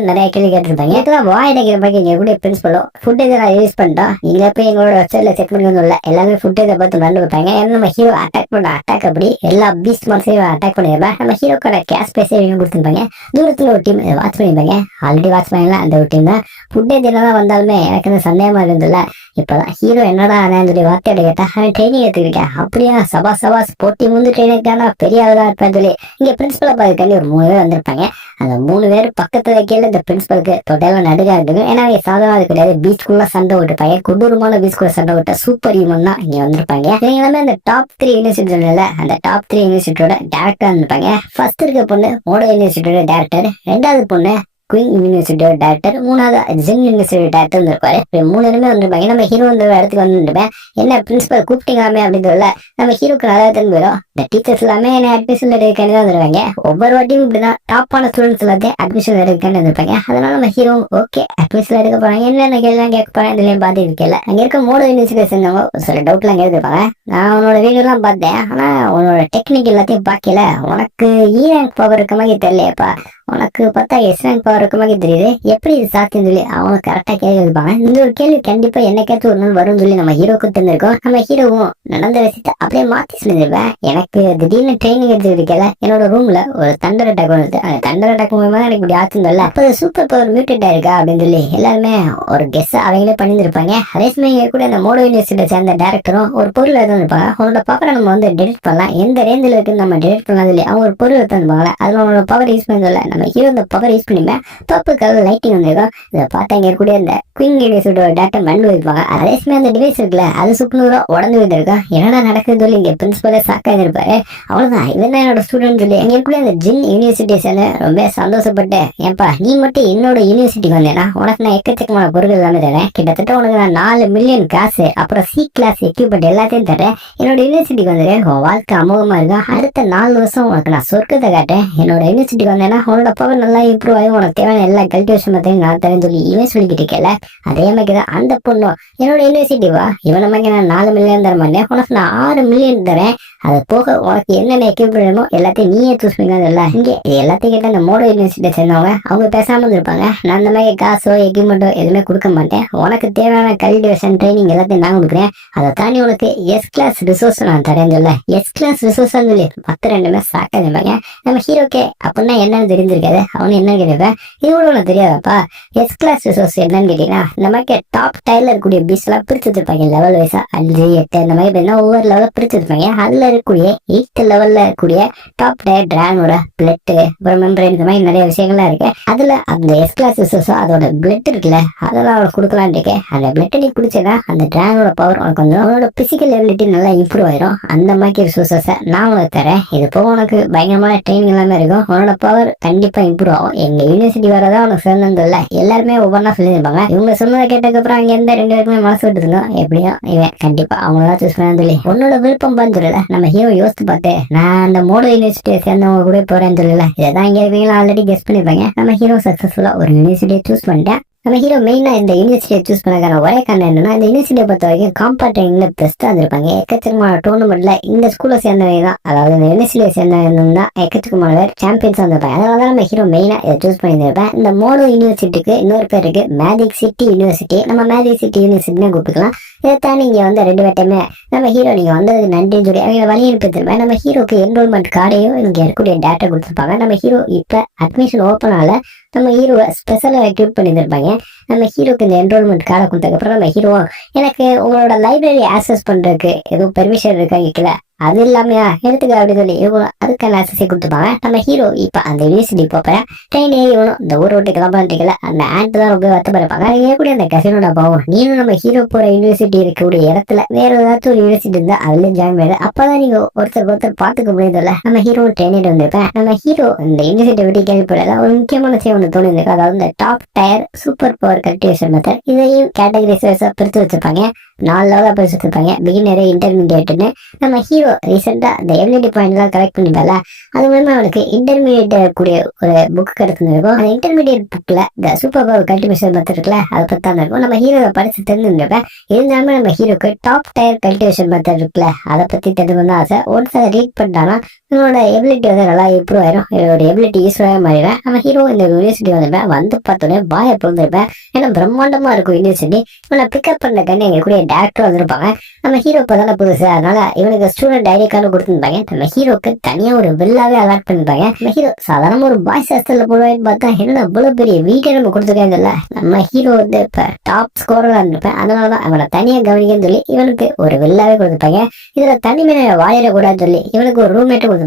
நிறைய கேள்வி கேட்டிருப்பாங்க. இதெல்லாம் வாயிடைக்கிற மாதிரி எங்க கூட பிரின்சிபலோ ஃபுட் இதை நான் யூஸ் பண்ணிட்டோம், நீங்களே போய் எங்களோட வெப்சைட்ல செக் பண்ணி வந்து எல்லாமே ஃபுட் இதை பார்த்து மறந்து வைப்பாங்க. ஏன்னா நம்ம ஹீரோ அட்டாக் பண்ண அட்டாக் அப்படி எல்லா பீஸ்ட் மனசையும் அட்டாக் பண்ணிருப்பேன். நம்ம ஹீரோக்கான கேஷ் பேச கொடுத்துருப்பாங்க. தூரத்துல ஒரு டீம் வாட்ச் பண்ணிருப்பாங்க. ஆல்ரெடி வாட்ச் பண்ணல அந்த ஒரு டீம் தான். ஃபுட் என்னதான் வந்தாலுமே எனக்கு அந்த சந்தேகமா இருந்ததுல. இப்பதான் ஹீரோ என்னடா சொல்லி வார்த்தையோட கேட்டா அவன் ட்ரைனிங் எடுத்துக்கிட்டேன். அப்படியா சபாஸ் போட்டி முந்து ட்ரைனிங் பெரிய ஆளுதான் இருப்பேன் சொல்லி இங்க பிரின்சிபலை பார்த்துக்காண்டி ஒரு 3 பேர் வந்திருப்பாங்க. அந்த 3 பேர் பக்கத்துல வைக்கல இந்த பிரின்சிபலுக்கு தொடையில நடுகா இருக்கு. ஏன்னா சாதாரண கிடையாது, பீச்சுக்குள்ள சண்டை விட்டுருப்பாங்க. கொடூரமான பீச்சுக்குள்ள சண்டை விட்ட சூப்பர் ஹியூமன் தான் இங்க வந்திருப்பாங்க. இவங்க எல்லாமே அந்த டாப் 3 யூனிவர்சிட்டி சொன்னல, அந்த டாப் 3 யூனிவர்சிட்டியோட டேரக்டர் இருப்பாங்க. ஃபர்ஸ்ட் இருக்க பொண்ணு மோடோ யூனிவர்சிட்டியோட டேரக்டர், 2வது பொண்ணு குயின் யூனிவர்சிட்டியோட டேரக்டர், 3வது ஜென் யூனிவர்சிட்டி டேரக்டர் இருப்பாரு. 3 பேருமே வந்திருப்பாங்க. நம்ம ஹீரோ இந்த இடத்துக்கு வந்துருப்பேன். என்ன பிரின்சிபல் கூப்பிட்டீங்களாமே அப்படின்னு சொல்லல, நம்ம ஹீரோக்கு நல்லா தெரிஞ்சு போயிடும். இந்த டீச்சர்ஸ் எல்லாமே என்ன அட்மிஷன் எடுக்கன்னு தான் வந்துருவாங்க. ஒவ்வொரு வாட்டியும் இப்படிதான் டாப்பான ஸ்டூடெண்ட்ஸ் எல்லாத்தையும் அட்மிஷன் எடுக்கன்னு வந்திருப்பாங்க. அதனால நம்ம ஹீரோ ஓகே அட்மிஷன் எடுக்க போறாங்க, என்னென்ன கேள்வி கேட்க போறேன் இதுலயும் பார்த்து இருக்கல. அங்க இருக்க மோடோ யூனிவர்சிட்டி சேர்ந்தவங்க சில டவுட்லாம் கேட்டுருப்பாங்க. நான் உன்னோட வீடியோ எல்லாம் பார்த்தேன், ஆனா உன்னோட டெக்னிக் எல்லாத்தையும் பார்க்கல, உனக்கு ரேங்க் பவர் இருக்க மாதிரி தெரியலையப்பா, உனக்கு பார்த்தா ரேங்க் பவர் இருக்க மாதிரி தெரியுது, எப்படி இது சாத்தியம் சொல்லி அவங்க கரெக்டா கேள்வி இருப்பாங்க. இந்த ஒரு கேள்வி கண்டிப்பா என்னைக்காச்சும் ஒரு நாள் வரும் சொல்லி நம்ம ஹீரோக்கு தெரிஞ்சிருக்கோம். நம்ம ஹீரோவும் நடந்த விஷயத்த அப்படியே மாத்தி சொல்லிருப்பேன். எனக்கு திடீர்னு ட்ரைனிங் எடுத்துருக்கல, என்னோட ரூம்ல ஒரு தண்டர் அட்டாக் வந்து அந்த தண்டர் அட்டாக் மூலமா எனக்கு இப்படி ஆச்சுன்னு இல்ல, அப்ப சூப்பர் பவர் மியூட்டட் ஆயிருக்கா அப்படின்னு சொல்லி எல்லாருமே ஒரு கெஸ் அவங்களே பண்ணிருப்பாங்க. அதே சமயம் கூட அந்த மோடோ யூனிவர்சிட்டியை சேர்ந்த டேரக்டரும் ஒரு பொருள் எடுத்து இருப்பாங்க. அவனோட பவரை நம்ம வந்து டெலிட் பண்ணலாம், எந்த ரேஞ்சில் இருக்குன்னு நம்ம டெலிட் பண்ணலாம் சொல்லி அவங்க ஒரு பொருள் எடுத்து இருப்பாங்களே, அதுல அவனோட பவர் யூஸ் பண்ணல. நம்ம ஹீரோ இந்த பவர் யூஸ் பண்ணிப்பேன், பர்பிள் கலர் லைட்டிங் வந்திருக்கும். இதை பார்த்தா இங்க கூட இந்த குயின் யூனிவர்சிட்டியோட டேட்டா மண்டு வைப்பாங்க. அதே சமயம் அந்த டிவைஸ் இருக்குல்ல அது சுக்குநூறா உடந்து வந்திருக்கும். என்னடா நடக்குது சொல்லி இங்க பிரின்சிபலே சாக்கா இருப்பாரு. அவ்வளவுதான் இவன் என்னோட ஸ்டூடெண்ட் சொல்லி எங்க கூட அந்த ஜின் யூனிவர்சிட்டி சேர்ந்து ரொம்ப சந்தோஷப்பட்டு, ஏன்பா நீ மட்டும் என்னோட யூனிவர்சிட்டிக்கு வந்தேன்னா உனக்கு நான் எக்கச்சக்கமான பொருட்கள் எல்லாமே தரேன், கிட்டத்தட்ட உனக்கு நான் 4 மில்லியன் காசு அப்புறம் சி கிளாஸ் எக்யூப்மெண்ட் எல்லாத்தையும் தரேன், என்னோட யூனிவர்சிட்டிக்கு வந்துரு, உன் வாழ்க்கை அமோகமா இருக்கும், அடுத்த 4 வருஷம் உனக்கு நான் சொர்க்கத்தை காட்டேன், என்னோட யூனிவர்சிட்டிக்கு வந்தேன்னா உன்னோட பவர் நல்லா இம்ப்ரூவ் ஆகி உனக்கு தேவையான எல்லா கல்டிவேஷன் பத்தியும் நான் தரேன்னு சொல்லி இவன் சொல்லிக்கிட்டு இருக்கல. அதே மாதிரிதான் அந்த பொண்ணும் என்னோட யூனிவர்சிட்டி வா, இவன் நமக்கு நான் 4 மில்லியன் தர மாட்டேன், உனக்கு நான் 6 மில்லியன் தரேன், அது போக உனக்கு என்னென்ன எக்யூப்மெண்ட் வேணுமோ எல்லாத்தையும் நீயே சூஸ் பண்ணிக்கல. இங்கே இது எல்லாத்தையும் கேட்ட அந்த மோடோ யூனிவர்சிட்டியை சேர்ந்தவங்க அவங்க பேசாம இருப்பாங்க. நான் அந்த மாதிரி காசோ எக்யூப்மெண்ட்டோ எதுவுமே கொடுக்க மாட்டேன், உனக்கு தேவையான கல்டிவேஷன் ட்ரைனிங் எல்லாத்தையும் நான் கொடுக்குறேன், அதை தாண்டி உனக்கு எஸ் கிளாஸ் ரிசோர்ஸ் நான் தரேன் சொல்ல. எஸ் கிளாஸ் ரிசோர்ஸ் சொல்லி 10 சாக்க இருப்பாங்க. நம்ம ஹீரோக்கே அப்படின்னா என்னன்னு தெரிஞ்சிருக்காது. அவனு என்னன்னு கேட்பேன், இது கூட உனக்கு தெரியாதாப்பா, எஸ் கிளாஸ் ரிசோர்ஸ் என்னன்னு கேட்டீங்கன்னா நமக்கு டாப் டயர்ல இருக்கக்கூடிய பீஸ் எல்லாம் பிரிச்சு வச்சிருப்பாங்க லெவல் வைஸா, 5, 8 அந்த மாதிரி ஒவ்வொரு லெவலில் பிரிச்சு வச்சிருப்பாங்க. அதுல இருக்கக்கூடிய 8th லெவல்ல இருக்கக்கூடிய டாப் டயர் டிராகனோட பிளட் அப்புறம் மெம்பரேன் இந்த மாதிரி நிறைய விஷயங்கள்லாம் இருக்கு. அதுல அந்த எஸ் கிளாஸ் ரிசோர்ஸோ அதோட பிளட் இருக்குல்ல அதெல்லாம் அவனுக்கு கொடுக்கலான்னு இருக்கேன். அந்த பிளட் நீ குடிச்சேன்னா அந்த டிராகனோட பவர் உனக்கு வந்து அவனோட பிசிக்கல் எபிலிட்டி நல்லா இம்ப்ரூவ் ஆயிரும். அந்த மாதிரி ரிசோர்ஸை நான் உனக்கு தரேன். இது போக உனக்கு பயங்கரமான ட்ரைனிங் எல்லாமே இருக்கும். உன்னோட பவர் கண்டிப்பா கண்டிப்பா இம்ப்ரூவ் ஆகும். எங்க யூனிவர்சிட்டி வரதான் உனக்கு சிறந்ததில்ல எல்லாருமே ஒவ்வொன்றா சொல்லியிருப்பாங்க. இவங்க சொன்னதை கேட்டதுக்கப்புறம் அங்க இருந்த 2 பேருக்குமே மனசு விட்டு இருந்தோம். எப்படியும் இவன் கண்டிப்பா அவங்களதான் சூஸ் பண்ணு சொல்லி உன்னோட விருப்பம் பான்னு சொல்லல. நம்ம ஹீரோ யோசித்து பார்த்து நான் அந்த மோடோ யூனிவர்சிட்டியை சேர்ந்தவங்க கூட போறேன்னு சொல்லல. இதான் இங்க இருக்கீங்களா ஆல்ரெடி கெஸ்ட் பண்ணிருப்பாங்க. நம்ம ஹீரோ சக்சஸ்ஃபுல்லா ஒரு யூனிவர்சிட்டியை சூஸ் பண்ணிட்டேன். நம்ம ஹீரோ மெயினா இந்த யூனிவர்சிட்டியை சூஸ் பண்ணக்கான ஒரே காரணம் என்னன்னா, இந்த யூனிவர்சிட்டியை பொறுத்த வரைக்கும் காம்படிட்டிவ்ல பெஸ்டா இருந்திருப்பாங்க. எக்கச்சக்கமான டோர்னமெண்ட்ல இந்த ஸ்கூல்ல சேர்ந்தவங்க தான், அதாவது இந்த யூனிவர்சிட்டியை சேர்ந்தவங்க தான் எக்கச்சக்கமான பேர் சாம்பியன்ஸ் வந்திருப்பாங்க. அதனாலதான் நம்ம ஹீரோ மெயினா இதை சூஸ் பண்ணியிருப்பேன். இந்த மோடோ யூனிவர்சிட்டிக்கு இன்னொரு பேர் இருக்கு, மேஜிக் சிட்டி யூனிவர்சிட்டி. நம்ம மேஜிக் சிட்டி யூனிவர்சிட்டின்னு கூப்பிட்டுக்கலாம். இதைத்தான் நீங்க வந்து 2 பேர்ட்டையுமே நம்ம ஹீரோ நீங்க வந்ததுக்கு நன்றின்னு சொல்லி அவங்க வழி அனுப்பிச்சிருப்பேன். நம்ம ஹீரோக்கு என்ரோல்மெண்ட் கார்டையும் இங்க இருக்கக்கூடிய டேட்டா கொடுத்துருப்பாங்க. நம்ம ஹீரோ இப்ப அட்மிஷன் ஓப்பன் ஆகல, நம்ம ஹீரோவை ஸ்பெஷலா ரெக்ரூட் பண்ணியிருப்பாங்க. நம்ம ஹீரோக்கு இந்த என்ரோல்மெண்ட் கார்டை கொடுத்ததுக்கப்புறம் நம்ம ஹீரோ எனக்கு உங்களோட லைப்ரரி ஆக்சஸ் பண்றதுக்கு எதுவும் பெர்மிஷன் இருக்கா கேட்கல, அது இல்லாமையா எடுத்துக்க அப்படின்னு சொல்லி இவங்க அதுக்கான ஆக்சஸை கொடுத்துப்பாங்க. நம்ம ஹீரோ இப்ப அந்த யூனிவர்சிட்டி போப்பேன் ட்ரெயின் ஏறி இவனும் இந்த ஊரை விட்டு கிளம்பிக்கல. அந்த ஆண்ட் தான் ரொம்ப வருத்தப்பட்டிருப்பாங்க. அது ஏற்கனவே அந்த கசினோட பாவம் நீனும் நம்ம ஹீரோ போற யூனிவர்சிட்டி இருக்கக்கூடிய இடத்துல வேற ஏதாச்சும் ஒரு யூனிவர்சிட்டி இருந்தா அதுலயும் ஜாயின் பண்ணு, அப்பதான் நீங்க ஒருத்தர் பாத்துக்க முடியுதுல்ல. நம்ம ஹீரோ ட்ரெயினிட்டு வந்திருப்பேன். நம்ம ஹீரோ இந்த யூனிவர்சிட்டி விட்டு கேள்விப்படல ஒரு முக்கியமான விஷயம் ஒன்று தோணி இருக்கு, அதாவது இந்த top tier super power cultivation method. இதையும் கேட்டகரிஸ் வைஸா பிரித்து வச்சிருப்பாங்க, 4 லெவலா பிரிச்சு வச்சிருப்பாங்க, பிகினர் இன்டர்மீடியேட்னு. நம்ம ஹீரோ ரீசெண்டா இந்த எபிலிட்டி பாயிண்ட் எல்லாம் கலெக்ட் பண்ணிப்பால, அது மூலமா அவனுக்கு இன்டர்மீடியேட் கூடிய ஒரு புக் கிடைச்சிருக்கும். அந்த இன்டர்மீடியேட் புக்ல இந்த சூப்பர் பவர் கல்டிவேஷன் மெத்தட் இருக்குல்ல, அதை பத்தி தான் இருக்கும். நம்ம ஹீரோ படிச்சு தெரிஞ்சுருப்பேன். இருந்தாலுமே நம்ம ஹீரோக்கு டாப் டயர் கல்டிவேஷன் மெத்தட் இருக்குல்ல, அதை பத்தி தெரிஞ்சுக்கணும் ஆசை. ஒன்ஸ் அதை ரீட் பண்ணிட்டானா இவனோட எபிலிட்டி வந்து நல்லா இம்ப்ரூவ் ஆயிரும், இவனோட எபிலிட்டி யூஸ்ஃபுல்லாக மாறிடுவேன். நம்ம ஹீரோ இந்த யூனிவர்சிட்டி வந்திருப்பேன், வந்து பார்த்தோன்னே பாய பிறந்திருப்பேன். ஏன்னா பிரம்மாண்டமா இருக்கும் யூனிவர்சிட்டி. இவனை பிக்கப் பண்ண கண்ணு எங்க கூட டேரக்டர் வந்திருப்பாங்க. நம்ம ஹீரோ இப்பதானே புதுசு, அதனால இவனுக்கு ஸ்டூடெண்ட் ஐடி கார்டு கொடுத்துருப்பாங்க. நம்ம ஹீரோக்கு தனியா ஒரு வில்லாவே அலாட் பண்ணிருப்பாங்க. நம்ம ஹீரோ சாதாரண ஒரு பாய்ஸ் ஹாஸ்டல்ல போடுவான்னு பார்த்தா என்ன இவ்வளவு பெரிய வீட்டை நம்ம கொடுத்துருக்காங்க இல்ல. நம்ம ஹீரோ வந்து இப்ப டாப் ஸ்கோரரா இருந்திருப்பேன், அதனாலதான் அவனை தனியா கவனிக்கன்னு சொல்லி இவனுக்கு ஒரு வில்லாவே கொடுத்துருப்பாங்க. இதுல தனிமையில வாயிடக்கூடாதுன்னு சொல்லி இவனுக்கு ஒரு ரூம்மேட்டு கொடுத்துருப்பாங்க.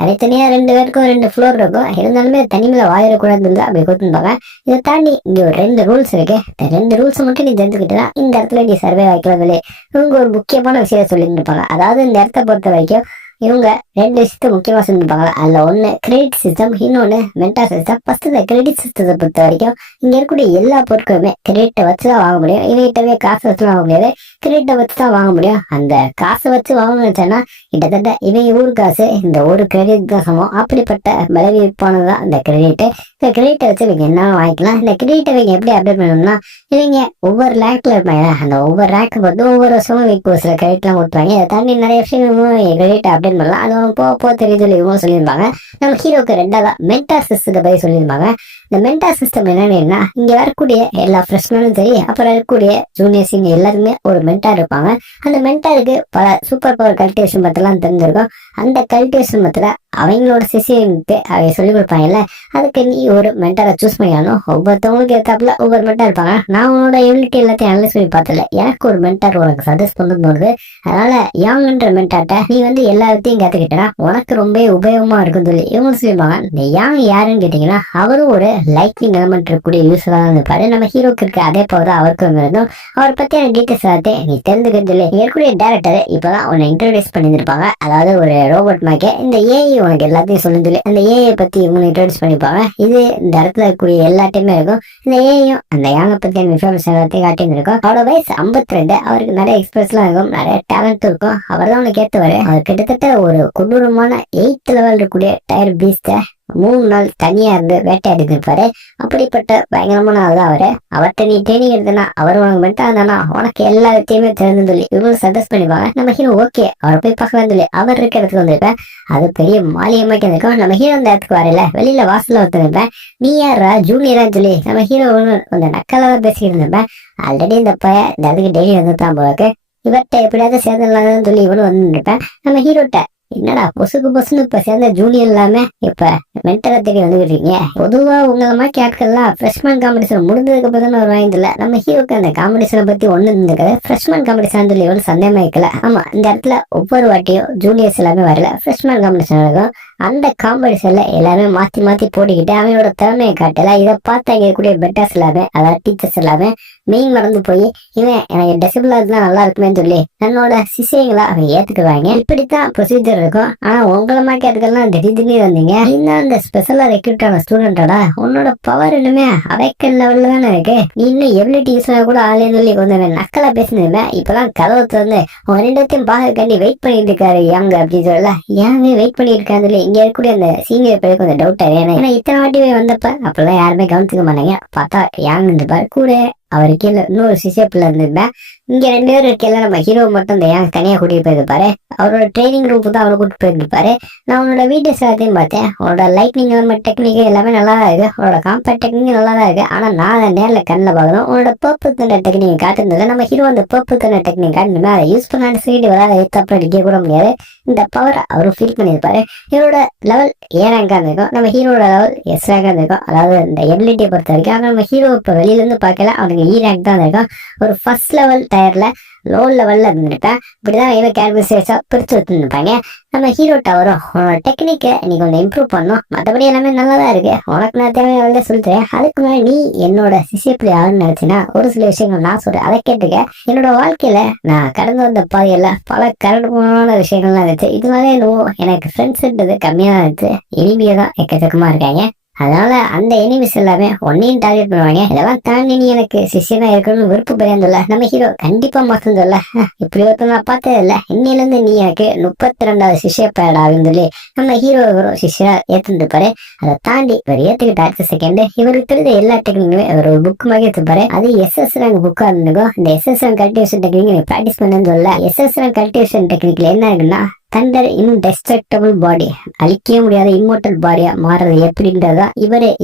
தனித்தனியா 2 பேருக்கும் 2 ஃப்ளோர் இருக்கும், இருந்தாலுமே தனிமையில வாயிடக்கூடாதுன்னு அப்படி கொடுத்துருப்பாங்க. இதை தாண்டி இங்க ஒரு 2 ரூல்ஸ் இருக்கு. இந்த 2 ரூல்ஸ் மட்டும் நீ தெரிஞ்சுக்கிட்டா இந்த இடத்துல நீ சர்வே வைக்கலாம் சொல்லி இவங்க ஒரு முக்கியமான விஷயத்த சொல்லிட்டு இருப்பாங்க. அதாவது இந்த இடத்த பொறுத்த வரைக்கும் இவங்க 2 விஷயத்த முக்கியமா சொல்லிருப்பாங்க. அதுல ஒண்ணு கிரெடிட் சிஸ்டம், இன்னொன்னு மென்டார் சிஸ்டம். ஃபர்ஸ்ட் இந்த கிரெடிட் சிஸ்டத்தை பொறுத்த வரைக்கும் இங்க இருக்கக்கூடிய எல்லா பொருட்களுமே கிரெடிட்டை வச்சுதான் வாங்க முடியும். இவங்கிட்டவே காசு வச்சு வாங்க முடியாது, கிரெடிட்டை வச்சுதான் வாங்க முடியும். அந்த காசை வச்சு வாங்கணும்னு வச்சேன்னா கிட்டத்தட்ட இவங்க ஊர் காசு இந்த ஒரு கிரெடிட் தான் சமம். அப்படிப்பட்ட விளைவிப்பானதுதான் இந்த கிரெடிட். இந்த கிரெடிட்டை வச்சு இவங்க என்ன வாங்கிக்கலாம். இந்த கிரெடிட்டை இவங்க எப்படி அப்டேட் பண்ணணும்னா இவங்க ஒவ்வொரு ரேக்ல இருப்பாங்க, அந்த ஒவ்வொரு ரேக்கு பார்த்து ஒவ்வொரு வருஷமும் வீக் சில கிரெடிட்லாம் கொடுப்பாங்க. அதை தாண்டி நிறைய விஷயங்களும் கிரெடிட் அப்டேட் பண்ணலாம். அது போக தெரியுது இவங்க சொல்லியிருப்பாங்க. நம்ம ஹீரோக்கு 2ஆவதா மென்டார் சிஸ்டத்தை பத்தி சொல்லியிருப்பாங்க. இந்த மென்டார் சிஸ்டம் என்னன்னா இங்க வரக்கூடிய எல்லா ஃப்ரெஷ்மேனும் சரி, அப்புறம் இருக்கக்கூடிய ஜூனியர் சீனியர் எல்லாருமே ஒரு மென்டார் இருப்பாங்க. அந்த மென்டாருக்கு பல சூப்பர் பவர் கல்டிவேஷன் பத்திலாம் தெரிஞ்சிருக்கும். அந்த கல்டிவேஷன் பத்தில அவங்களோட சிசியனுக்கு அவங்க சொல்லிக் கொடுப்பாங்கல்ல, அதுக்கு நீ ஒரு மென்டாரை சூஸ் பண்ணிடணும். ஒவ்வொருத்தவங்களுக்கு ஏற்றாப்புல ஒவ்வொரு மென்டார் இருப்பாங்க. நான் உன்னோட எபிலிட்டி எல்லாத்தையும் அனலைஸ் பண்ணி பார்த்தல, எனக்கு ஒரு மென்டார் உனக்கு சஜஸ்ட் பண்ணணும் தோணுது. அதனால யாங்ன்ற மென்டார்ட்ட நீ வந்து எல்லாத்தையும் கத்துக்கிட்டா உனக்கு ரொம்ப உபயோகமா இருக்குன்னு சொல்லி இவங்க சொல்லியிருப்பாங்க. இந்த யாங் யாருன்னு கேட்டீங்கன்னா அவரும் ஒரு லைட்னிங் எலமெண்ட் இருக்கக்கூடிய யூஸ்ஃபுல்லா இருப்பாரு. நம்ம ஹீரோக்கு இருக்க அதே போல தான் அவருக்கும் இருந்தோம். அவரை பத்தியான டீட்டெயில்ஸ் எல்லாத்தையும் நீ தெரிஞ்சுக்கிறது இல்லை. இருக்கக்கூடிய டேரக்டர் இப்பதான் உன்னை இன்ட்ரோடியூஸ் பண்ணியிருப்பாங்க, அதாவது ஒரு ரோபோட் மேக்கே. இந்த ஏஐ உனக்கு எல்லாத்தையும் சொல்லுன்னு சொல்லி அந்த ஏஐ பத்தி இவங்க இன்ட்ரோடியூஸ் பண்ணிப்பாங்க. இது இந்த இடத்துல இருக்கக்கூடிய எல்லாத்தையுமே இருக்கும். இந்த ஏஐயும் அந்த யாங்கை பத்தியான இன்ஃபர்மேஷன் எல்லாத்தையும் காட்டின்னு இருக்கும். அவரோட வயசு 52, அவருக்கு நிறைய எக்ஸ்பிரஸ் எல்லாம் இருக்கும், நிறைய டேலண்ட் இருக்கும். அவர் தான் உனக்கு ஏற்றுவாரு. அவர் கிட்டத்தட்ட ஒரு கொடூரமான 8th லெவல் இருக்கக்கூடிய டயர் பீஸ்ட 3 நாள் தனியா இருந்து வேட்டையாடி இருப்பாரு. அப்படிப்பட்ட பயங்கரமான ஆள் தான் அவரு. அவர்கிட்ட நீ ட்ரைனிங் எடுத்தனா அவர் உனக்கு மென்டா இருந்தானா உனக்கு எல்லா விஷயமே தெரிஞ்சு சொல்லி இவங்க சஜஸ்ட் பண்ணிப்பாங்க. நம்ம ஹீரோ ஓகே அவர் போய் பார்க்கலாம் சொல்லி அவர் இருக்க இடத்துக்கு வந்திருப்பேன். அது பெரிய மாலியமாக்கி இருக்கும். நம்ம ஹீரோ அந்த இடத்துக்கு வரல, வெளியில வாசல்ல வந்துருப்பேன். நீ யாரா ஜூனியரான்னு சொல்லி நம்ம ஹீரோ கொஞ்சம் நக்கலாதான் பேசிட்டு இருந்திருப்பேன். ஆல்ரெடி இந்த பையன் இந்த இடத்துக்கு டெய்லி வந்துட்டான் போக்கு, இவர்கிட்ட எப்படியாவது சேர்ந்துடலாம்னு சொல்லி இவனு வந்துருப்பேன். நம்ம ஹீரோட்ட என்னடா பொசுன்னு இப்ப சேர்ந்த ஜூனியர் இல்லாம இப்ப மென்டரை தேடி வந்துருக்கீங்க. பொதுவா உங்களை மாதிரி ஆட்கள்லாம் ஃப்ரெஷ்மேன் காம்படிஷன் முடிஞ்சதுக்கு அப்புறம் தான் வருவாங்க. நம்ம ஹீரோக்கு அந்த காம்படிஷனை பத்தி ஒண்ணு இருந்திருக்காது. ஃப்ரெஷ்மேன் காம்படிஷன் சொல்லி எவ்வளவு சந்தேகமா இருக்கல. ஆமா, இந்த இடத்துல ஒவ்வொரு வாட்டியும் ஜூனியர்ஸ் எல்லாமே வரல, ஃப்ரெஷ்மேன் காம்படிஷன் நடக்கும். அந்த காம்படிஷன்ல எல்லாமே மாத்தி மாத்தி போட்டுக்கிட்டு அவனோட திறமையை காட்டல. இதை பார்த்து அங்க இருக்கக்கூடிய பெட்டர்ஸ் எல்லாமே, அதாவது டீச்சர்ஸ் எல்லாமே மெயின் மறந்து போய் இவன் எனக்கு டெசிபிளா இருந்தா நல்லா இருக்குமே சொல்லி தன்னோட சிஷியங்களை அவன் ஏத்துக்குவாங்க. இப்படித்தான் ப்ரொசீஜர் இருக்கும். ஆனா உங்களை மாக்கிறதுக்கெல்லாம் திடீர்னு வந்தீங்க, இன்னும் அந்த ஸ்பெஷலா ரெக்ரூட் ஆன ஸ்டூடெண்டோட உன்னோட பவர் இன்னுமே அவைக்கல் லெவல்ல தானே இருக்கு. நீ இன்னும் எபிலிட்டி யூஸ் கூட ஆளுன்னு சொல்லி கொஞ்சம் நக்கலா பேசினேன். இப்பதான் கதவை திறந்து உங்க ரெண்டத்தையும் பார்க்கண்டி வெயிட் பண்ணிட்டு இருக்காரு யாங்க அப்படின்னு சொல்லல. ஏங்க வெயிட் பண்ணிட்டு இருக்கான்னு சொல்லி இங்க இருக்கக்கூடிய அந்த சீனியர் பேருக்கு கொஞ்சம் டவுட் ஆகும். ஏன்னா இத்தனை வாட்டி வந்தப்ப அப்பெல்லாம் யாருமே கவனிச்சுக்க மாட்டாங்க. பார்த்தா யாங் இருப்பாரு, கூட அவரு கீழே இன்னொரு சிசிய பிள்ளை இருந்திருப்பேன். இங்க 2 பேரும் இருக்கல, நம்ம ஹீரோ மட்டும் இந்த யாங் தனியா கூட்டிட்டு போயிருப்பாரு. அவரோட ட்ரைனிங் ரூம் தான் அவரை கூட்டிட்டு போயிருப்பாரு. நான் உன்னோட வீடியோஸ் எல்லாத்தையும் பார்த்தேன். உன்னோட லைட்னிங் எலமெண்ட் டெக்னிக் எல்லாமே நல்லா தான் இருக்கு, உன்னோட காம்பேக்ட் டெக்னிக் நல்லா தான் இருக்கு. ஆனா நான் அதை நேர்ல கண்ணில் பார்க்கணும். உன்னோட பர்பிள் தண்டை டெக்னிக் காட்டுனதுல நம்ம ஹீரோ அந்த பர்பிள் தண்டை டெக்னிக் காட்டணுமே, அதை யூஸ் பண்ணான்னு சொல்லிட்டு வராத எடுத்து அடிக்க கூட முடியாது. இந்த பவர் அவரும் ஃபீல் பண்ணியிருப்பாரு. ஹீரோட லெவல் ஏ ரேங்கா இருந்திருக்கும், நம்ம ஹீரோட லெவல் எஸ் ரேங்கா இருந்திருக்கும். அதாவது இந்த எபிலிட்டியை பொறுத்த வரைக்கும். ஆனா நம்ம ஹீரோ இப்ப வெளியில இருந்து பார்க்கல, அவனுக்கு இ ரேங்க் தான் இருக்கும். ஒரு ஃபர்ஸ்ட் லெவல் டயர்ல லோ லெவல்ல இருந்திருப்பேன். இப்படிதான் இவன் கேரக்டர்ஸா பிரிச்சு வச்சுருப்பாங்க. நம்ம ஹீரோ டவரும் உன்னோட டெக்னிக்கை நீ கொஞ்சம் இம்ப்ரூவ் பண்ணும். மற்றபடி எல்லாமே நல்லதா இருக்கு. உனக்கு நான் தேவையான சொல்றேன். அதுக்கு முன்னாடி நீ என்னோட சிசியப்பிள்ளை ஆகுன்னு நினைச்சினா ஒரு சில விஷயங்கள் நான் சொல்றேன், அதை கேட்டுக்க. என்னோட வாழ்க்கையில நான் கடந்து வந்த பாதையில பல கரடுமான விஷயங்கள்லாம் இருந்துச்சு. இதனால என்னவோ எனக்கு ஃப்ரெண்ட்ஸ்ன்றது கம்மியா இருந்துச்சு. எளிமையா தான் எக்கச்சக்கமா இருக்காங்க. அதனால அந்த எனிமிஸ் எல்லாமே ஒன்னையும் டார்கெட் பண்ணுவாங்க. இதெல்லாம் தாண்டி நீ எனக்கு சிஷியனா இருக்கணும்னு விருப்பம் பெரியாந்துல்ல, நம்ம ஹீரோ கண்டிப்பா மாத்தம் சொல்ல. இப்படி ஒருத்தர் நான் பார்த்தது இல்ல. இன்னையில இருந்து நீ எனக்கு 32வது சிஷிய பேடா அப்படின்னு சொல்லி நம்ம ஹீரோ சிஷியா ஏத்துப்பாரு. அதை தாண்டி இவர் ஏத்துக்கிட்ட அடுத்த செகண்ட் இவருக்கு தெரிஞ்ச எல்லா டெக்னிக்குமே ஒரு புக் மாதிரி எடுத்துப்பாரு. அது எஸ்எஸ் ரேங்க் புக்கா இருந்துக்கும். இந்த எஸ்எஸ் ரேங்க் கல்டிவேஷன் டெக்னிக் நீ பிராக்டிஸ் பண்ணு சொல்ல. எஸ்எஸ் ரேங்க் கல்டிவேஷன் டெக்னிக்ல என்ன இருக்குன்னா, தண்டர் இன்டெஸ்ட்ரக்டபிள் பாடி, அழிக்கவே முடியாத இம்மோர்டல் பாடியா மாறுறது எப்படின்றதான்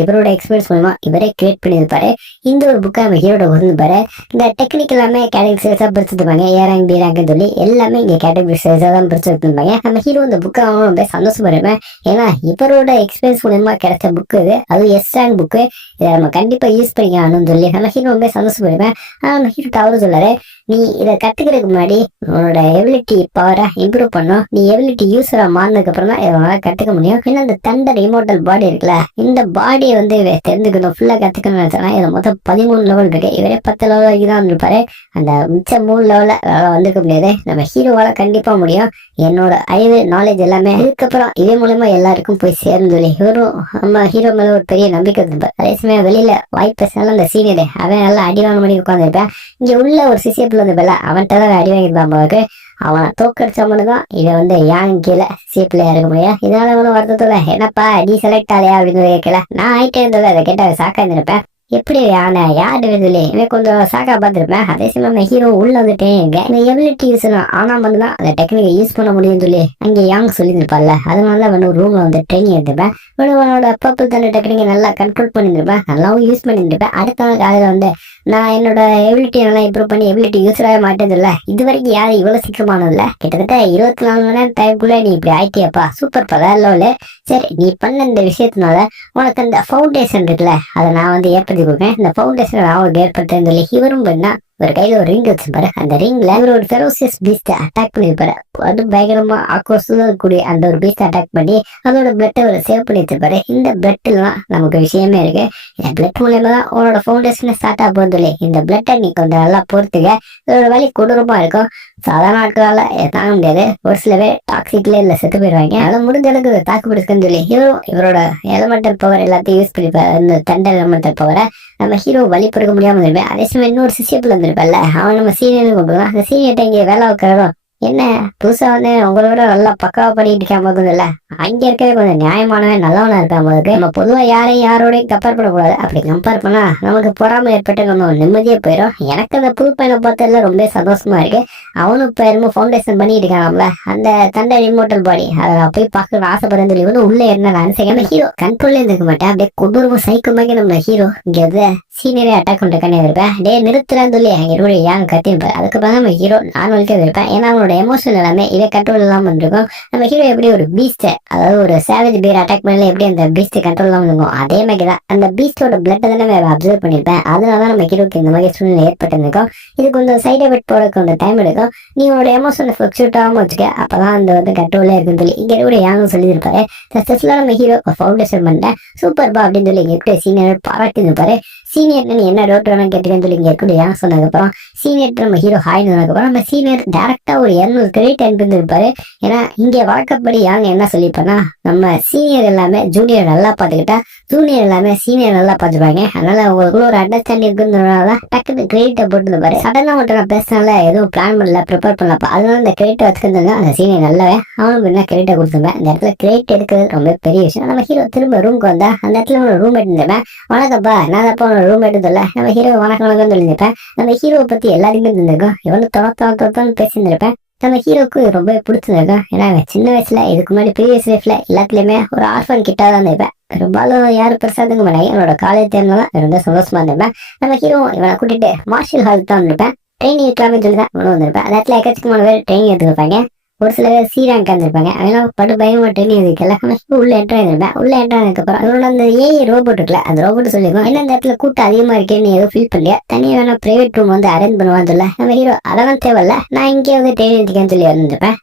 இவரோட எக்ஸ்பீரியன்ஸ் மூலமா இவரே கிரியேட் பண்ணியிருப்பாரு. இந்த ஒரு புக்கை நம்ம ஹீரோட வந்துருப்பாரு. இந்த டெக்னிக் எல்லாமே கேட்டகரி சைஸா பிரிச்சுருப்பாங்க. ஏ ரேங்க் பி ரேங்க்னு சொல்லி எல்லாமே இங்க கேட்டகரி சைஸா தான் பிரிச்சு வச்சிருப்பாங்க. நம்ம ஹீரோ இந்த புக்கை அவங்க ரொம்ப சந்தோஷப்படுவேன். ஏன்னா இவரோட எக்ஸ்பீரியன்ஸ் மூலமா கிடைச்ச புக்கு இது, அது எஸ் ரேங்க் புக்கு. இதை நம்ம கண்டிப்பா யூஸ் பண்ணிக்கணும்னு சொல்லி நம்ம ஹீரோ ரொம்ப சந்தோஷப்படுவேன். ஆனா நம்ம ஹீரோ தவறு சொல்லாரு, நீ இதை கத்துக்கிறதுக்கு முன்னாடி உன்னோட எபிலிட்டி பவரை இம்ப்ரூவ் பண்ணும். நீ எபிலிட்டி யூஸரா மாறினதுக்கு அப்புறம் தான் இவனால கத்துக்க முடியும். ஏன்னா இந்த தண்டர் இமோர்டல் பாடி இருக்குல்ல, இந்த பாடியை வந்து தெரிஞ்சுக்கணும், ஃபுல்லா கத்துக்கணும்னு நினைச்சா இதுல மொத்தம் 13 லெவல் இருக்கு. இவரே 10 லெவல் வரைக்கும் தான் இருப்பாரு. அந்த மிச்சம் 3 லெவல வந்துக்க முடியாது. நம்ம ஹீரோவால கண்டிப்பா முடியும். என்னோட அறிவு நாலேஜ் எல்லாமே இதுக்கப்புறம் இதே மூலமா எல்லாருக்கும் போய் சேர்ந்து சொல்லி இவரும் நம்ம ஹீரோ மேல ஒரு பெரிய நம்பிக்கை இருப்பார். அதே சமயம் வெளியில வாய்ப்பு அந்த சீனியர் அவன் நல்லா அடிவாங்க பண்ணி உட்காந்துருப்பேன். இங்க உள்ள ஒரு சிசியப்பில் வந்து பெல அவன்கிட்ட தான் அடி வாங்கியிருப்பான் போது. அவனை தோக்கடிச்ச மட்டும்தான் இதை வந்து யான் கீழே சிபிள்ளையா இருக்க முடியும். இதனால ஒன்றும் வருத்தத்துல என்னப்பா நீ செலக்ட் ஆலையா அப்படின்னு கேட்கல. நான் ஆயிட்டே இருந்தது அதை கேட்ட சாக்கா இருந்திருப்பேன். எப்படி யானை யாரு விடுதலை இவன் கொஞ்சம் சாக்கா பார்த்துருப்பேன். அதே சமயம் ஹீரோ உள்ள வந்துட்டேன். இந்த எபிலிட்டி யூஸ் ஆனா மட்டும்தான் அந்த டெக்னிக்கை யூஸ் பண்ண முடியும்னு சொல்லி அங்கே யாங் சொல்லியிருப்பார்ல. அதனால அவன் ஒரு ரூம்ல வந்து ட்ரைனிங் எடுத்துப்பேன். அவனோட பர்பிள் தண்டை டெக்னிக்கை நல்லா கண்ட்ரோல் பண்ணியிருப்பேன், நல்லாவும் யூஸ் பண்ணியிருப்பேன். அடுத்த நாள் காலையில் வந்து நான் என்னோட எபிலிட்டி நல்லா இம்ப்ரூவ் பண்ணி எபிலிட்டி யூஸராக மாட்டேது இல்லை. இது வரைக்கும் யாரும் இவ்வளவு சீக்கிரமானது இல்லை. கிட்டத்தட்ட 24 மணி நேரம் டைம்குள்ள நீ இப்படி ஆயிட்டியாப்பா, சூப்பர் பரவாயில்ல. சரி நீ பண்ண இந்த விஷயத்தினால உனக்கு அந்த ஃபவுண்டேஷன் இருக்குல்ல, அதை நான் வந்து ஏற்படுத்தி கொடுப்பேன். இந்த ஃபவுண்டேஷன் நான் அவங்களுக்கு ஏற்படுத்தேன்னு சொல்லி இவரும் பண்ணா ஒரு கையில ஒரு ரிங் வச்சிருப்பாரு. அந்த ரிங்ல இவர் ஒரு ஃபெரோசியஸ் பீஸ்ட அட்டாக் பண்ணிருப்பாரு. அது பயங்கரமா ஆக்ரோஷமா கூடிய அந்த ஒரு பீஸ்ட அட்டாக் பண்ணி அதோட பிளட்டை ஒரு சேவ் பண்ணி வச்சிருப்பாரு. இந்த பிளட் எல்லாம் நமக்கு விஷயமே இருக்கு. இந்த பிளட் மூலயமா தான் உன்னோட ஃபவுண்டேஷன் ஸ்டார்ட் ஆக போகுது. இந்த பிளட்டை நீ கொஞ்சம் நல்லா பொறுத்துக்க. இதோட வலி கொடூரமா இருக்கும். சாதாரண ஆட்களால தாங்க முடியாது. ஒரு சில பேர் டாக்ஸிக்ல இல்ல செத்து போயிடுவாங்க. அதனால முடிஞ்ச அளவுக்கு தாக்கு பிடிச்சுன்னு சொல்லி இவரோட எலமெண்டல் பவர் எல்லாத்தையும் யூஸ் பண்ணிப்பாரு. இந்த தண்டை எலமெண்டல் பவரை நம்ம ஹீரோ வலி பொறுக்க முடியாம இருப்பேன். அதே சமயம் இன்னொரு சிசியப்பில் இருந்திருப்பல்ல, அவன் நம்ம சீனியர்னு கூப்பிடுவான். அந்த சீனியர்கிட்ட இங்கே வேலை வைக்கிறோம். என்ன புதுசா வந்து உங்களோட நல்லா பக்காவா பண்ணிட்டு இருக்காம இருக்குதுல்ல, அங்க இருக்கவே கொஞ்சம் நியாயமானவன் நல்லவனா இருக்காம இருக்கு. நம்ம பொதுவா யாரோடையும் கம்பேர் பண்ணக்கூடாது. அப்படி கம்பேர் பண்ணா நமக்கு பொறாம ஏற்பட்டு நம்ம நிம்மதியே போயிடும். எனக்கு அந்த புது பையனை பார்த்ததுல ரொம்ப சந்தோஷமா இருக்கு. அவனும் இப்ப என்னமோ ஃபவுண்டேஷன் பண்ணிட்டு இருக்காங்கல்ல, அந்த தண்டை இம்மோர்டல் பாடி அதை போய் பார்க்க ஆசைப்படுறேன்னு சொல்லி உள்ள என்ன நம்ம ஹீரோ கண்ட்ரோல்ல இருந்துக்க மாட்டேன். அப்படியே கொடூரமா சைக்கோ மாதிரி நம்ம ஹீரோ இங்க வந்து சீனியரே அட்டாக் பண்ணிருக்கானே இருப்பேன். டே நிறுத்துறான்னு சொல்லி அங்க இருக்கிற யாங் கத்திருப்பாரு. அதுக்கப்புறம் நம்ம ஹீரோ நார்மலுக்கே இருப்பேன். ஏன்னா அவனோட எமோஷன் எல்லாமே இதை கண்ட்ரோல் இல்லாம இருக்கும். நம்ம ஹீரோ எப்படி ஒரு பீஸ்ட், அதாவது ஒரு சேவேஜ் பேர் அட்டாக் பண்ணல எப்படி அந்த பீஸ்ட் கண்ட்ரோல் இல்லாம இருக்கும், அதே மாதிரி தான் அந்த பீஸ்டோட பிளட் தானே அப்சர்வ் பண்ணிருப்பேன். அதனால நம்ம ஹீரோக்கு இந்த மாதிரி சூழ்நிலை ஏற்பட்டிருக்கும். இது கொஞ்சம் சைட் எஃபெக்ட் போட கொஞ்சம் டைம் எடுக்கும். நீ உன்னோட எமோஷனை ஃபிளக்சுவேட் ஆகாம வச்சுக்க, அப்பதான் அந்த வந்து கண்ட்ரோல்ல இருக்குன்னு சொல்லி இங்க கூட யாரும் சொல்லியிருப்பாரு. நம்ம ஹீரோ ஃபவுண்டேஷன் பண்ணிட்டேன் சூப்பர்பா அப்படின்னு சொல்லி இங்க சீனியர் பாராட்டி இருப்பாரு. சீனியர் நீ என்ன டவுட் வேணும் கேட்டுக்கன்னு சொல்லி இங்க இருக்கக்கூடிய யாங்க சொன்னதுக்கப்புறம் சீனியர் நம்ம ஹீரோ ஹாய்னு சொன்னதுக்கப்புறம் நம்ம சீனியர் டேரக்டா ஒரு 200 கிரெடிட் அனுப்பியிருப்பாரு. ஏன்னா இங்க வழக்கப்படி யாங்க என்ன சொல்லிப்பேன்னா, நம்ம சீனியர் எல்லாமே ஜூனியர் நல்லா பாத்துக்கிட்டா ஜூனியர் எல்லாமே சீனியர் நல்லா பாத்துப்பாங்க. அதனால உங்களுக்குள்ள ஒரு அண்டர்ஸ்டாண்டிங் இருக்குன்றதுனால டக்குனு கிரெடிட்டை போட்டு சடனா மட்டும் நான் பேசினால எதுவும் பிளான் பண்ணல ப்ரிப்பேர் பண்ணலப்பா, அதனால இந்த கிரெடிட்டை வச்சுக்கிறது அந்த சீனியர் நல்லாவே அவனுக்கு என்ன கிரெடிட்டை கொடுத்துருப்பேன். இந்த இடத்துல கிரெடிட் எடுக்கிறது ரொம்ப பெரிய விஷயம். நம்ம ஹீரோ திரும்ப ரூமுக்கு வந்தா அந்த இடத்துல ஒரு ரூம்மேட் இருந்திருப்பேன். வணக்கப்பா நான் அப்பா ரூம்மேட் சொல்ல நம்ம ஹீரோ வணக்கம் வணக்கம் சொல்லியிருப்பேன். நம்ம ஹீரோவை பத்தி எல்லாருக்குமே இருந்திருக்கோம். இவனு தொணத்தோன்னு பேசியிருந்திருப்பேன். நம்ம ஹீரோக்கு ரொம்ப பிடிச்சிருக்கும். ஏன்னா சின்ன வயசுல இதுக்கு முன்னாடி ப்ரீவியஸ் லைஃப்ல எல்லாத்துலயுமே ஒரு ஆர்ஃபன் கிட்டா தான் இருப்பேன். பெரும்பாலும் யாரும் பெருசாதுக்கு மாட்டாங்க. என்னோட காலேஜ் டைம்ல ரொம்ப சந்தோஷமா இருந்திருப்பேன். நம்ம ஹீரோ இவனை கூட்டிட்டு மார்ஷல் ஹால் தான் இருப்பேன். ட்ரெயினிங் இருக்கலாமே சொல்லி தான் இவனும் வந்திருப்பேன். அந்த இடத்துல எக்கச்சக்கமான பேர் ட்ரெயினிங் எடுத்துருப்பாங்க. ஒரு சில பேர் சீராங்க இருந்திருப்பாங்க. அதெல்லாம் படு பயமா ட்ரெயினிங் இருக்குல்ல. உள்ள என்ட்ரு ஆயிருப்பேன். உள்ள என்ட்ரு ஆனதுக்கப்புறம் அதோட அந்த ஏஐ ரோபோட் இருக்குல்ல, அந்த ரோபோட் சொல்லிருக்கோம் என்ன இந்த இடத்துல கூட்டம் அதிகமா இருக்கேன்னு நீ எதுவும் ஃபீல் பண்ணலையா, தனியாக வேணா பிரைவேட் ரூம் வந்து அரேஞ்ச் பண்ணுவான்னு சொல்ல நம்ம ஹீரோ அதெல்லாம் தேவையில்ல, நான் இங்கே வந்து ட்ரெயினிங் இருக்கேன்னு சொல்லி வந்துருப்பேன்.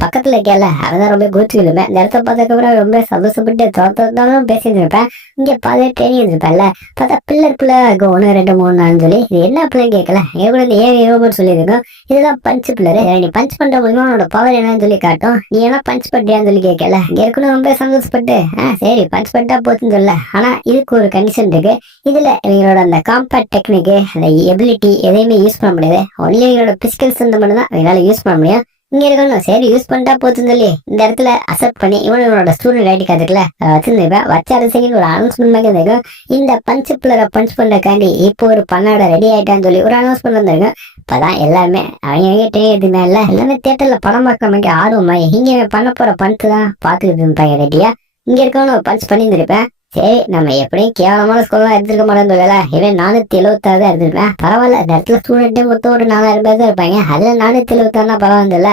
பக்கத்துல இருக்கல அவதான் ரொம்ப குதிச்சுக்கிருப்பேன். இந்த இடத்த பார்த்ததுக்கப்புறம் ரொம்ப சந்தோஷப்பட்டு தோத்தாலும் பேசிட்டு இருப்பேன். இங்க பாதை ட்ரெயினிங் இருந்திருப்பேன்ல, பார்த்தா பிள்ளை இருக்கும் 1 2 3 4 சொல்லி இது என்ன பிள்ளைன்னு கேட்கல. எங்க கூட இந்த ஏன் ரோபோட் சொல்லியிருக்கோம் இதுதான் பஞ்ச் பிள்ளரு, நீ பஞ்ச் பண்ற மூலமா உன்னோட பவர் என்னன்னு சொல்லி காட்டும், நீ என்ன பஞ்ச் பண்றியான்னு சொல்லி கேட்கல. இங்க இருக்கணும் ரொம்ப சந்தோஷப்பட்டு சரி பஞ்ச் பண்ணிட்டா போச்சுன்னு சொல்ல. ஆனா இதுக்கு ஒரு கண்டிஷன் இருக்கு. இதுல இவங்களோட அந்த காம்பேக்ட் டெக்னிக் அந்த எபிலிட்டி எதையுமே யூஸ் பண்ண முடியாது. ஒன்லி இவங்களோட பிசிக்கல் சந்த மட்டும் தான் இவனால யூஸ் பண்ண முடியும். இங்க இருக்கணும் சரி யூஸ் பண்ணிட்டா போச்சுன்னு சொல்லி இந்த இடத்துல அக்செப்ட் பண்ணி இவனோட ஸ்டூடெண்ட் ஐடி கார்டுல வச்சிருந்திருப்பேன். வச்ச அரசியல் ஒரு அனௌன்ஸ்மெண்ட் மாதிரி இருந்திருக்கும். இந்த பஞ்ச் பிள்ளரை பஞ்ச் பண்றக்காண்டி இப்போ ஒரு பண்ணாட ரெடி ஆயிட்டான்னு சொல்லி ஒரு அனௌன்ஸ்மெண்ட் வந்திருக்கும். இப்பதான் எல்லாருமே அவங்க எதுவுமே இல்ல, எல்லாமே தியேட்டர்ல படம் பார்க்க மாதிரி ஆர்வமா இங்க பண்ண போற பஞ்ச் தான் பாத்துக்கிட்டு இருப்பாங்க ரெடியா. இங்க இருக்கவனு பஞ்ச் பண்ணி இருந்திருப்பேன். சரி நம்ம எப்படியும் கேவலமான ஸ்கூல்லாம் எடுத்துருக்க மாட்டேன்னு சொல்லல, இவன் 476 தான் எடுத்திருப்பேன். பரவாயில்ல இந்த இடத்துல ஸ்டூடெண்டே மொத்தம் ஒரு 4000 பேர் தான் இருப்பாங்க. அதுல 476 பரவாயில்ல.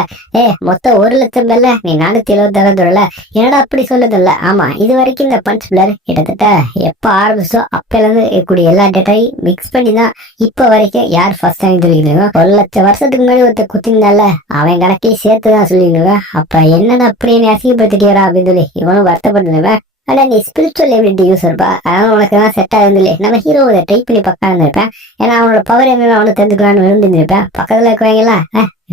மொத்தம் 1,00,000 பேர்ல நீ 476 சொல்லல, என்னடா அப்படி சொல்லுதில்ல. ஆமா இது வரைக்கும் இந்த பஞ்ச் பிளர் கிட்டத்தட்ட எப்ப ஆரம்பிச்சோ அப்பல இருந்து இருக்கக்கூடிய எல்லா டேட்டாவையும் மிக்ஸ் பண்ணி தான் இப்ப வரைக்கும் யார் ஃபர்ஸ்ட் டைம் சொல்லிக்கிறோம். 1,00,000 வருஷத்துக்கு முன்னாடி ஒருத்தர் குத்திருந்தால அவன் கணக்கையும் சேர்த்துதான் சொல்லிக்கிறேன். அப்ப என்னடா அப்படின்னு அசிங்கப்படுத்திட்டியரா அப்படின்னு சொல்லி இவனும் வருத்தப்பட்டுருவேன். ஆனா நீ ஸ்பிரிச்சுவல் எபிலிட்டி யூஸ் இருப்பா, அதனால உனக்கு தான் செட் ஆகுதுல்ல. நம்ம ஹீரோ அதை ட்ரை பண்ணி பக்கம் இருந்திருப்பேன். ஏன்னா அவனோட பவர் என்னன்னு அவனு தெரிஞ்சுக்கலான்னு விரும்பிருப்பேன். பக்கத்துல இருக்கிறவங்களா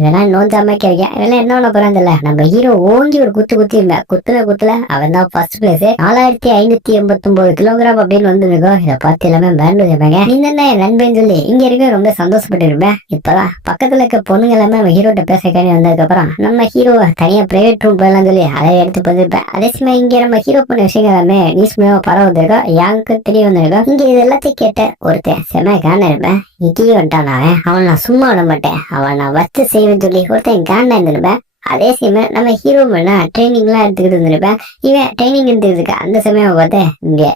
இதெல்லாம் நோஞ்சாம இருக்கேன் இதெல்லாம் என்ன ஒண்ணு பிறந்தில்ல. நம்ம ஹீரோ ஓங்கி ஒரு குத்தி இருந்தேன். குத்துல அவன் தான் ஃபர்ஸ்ட் பிளேஸ். 4589 கிலோகிராம் அப்படின்னு வந்துருக்கோம். இதை பார்த்து எல்லாமே பேண்ட் இருப்பாங்க. நீ என்ன நண்பன் சொல்லி இங்க இருக்க ரொம்ப சந்தோஷப்பட்டு இருப்பேன். இப்பதான் பக்கத்துல இருக்க பொண்ணுங்க எல்லாமே நம்ம ஹீரோட்ட பேசக்கானி வந்ததுக்கு அப்புறம் நம்ம ஹீரோ தனியா பிரைவேட் ரூம் போயலாம் சொல்லி அதை எடுத்து போயிருப்பேன். அதே சமயம் இங்க நம்ம ஹீரோ பண்ண விஷயங்கள் எல்லாமே நியூஸ் மூலமா பரவ வந்திருக்கோம். யாருக்கு தெரிய வந்திருக்கோம். இங்க இது எல்லாத்தையும் கேட்ட ஒருத்தன் செம காண இருப்பேன். இங்கேயே வந்துட்டான் அவன் நான் சும்மா விட மாட்டேன், அவன் நான் வச்சு செய்வேன்னு சொல்லி ஒருத்தன் காண்டா இருந்திருப்பேன். அதே சமயம் நம்ம ஹீரோ பண்ணா ட்ரைனிங் எல்லாம் எடுத்துக்கிட்டு இருந்திருப்பேன். இவன் ட்ரைனிங் எடுத்துக்கிட்டு இருக்க அந்த சமயம் பார்த்தேன் இங்க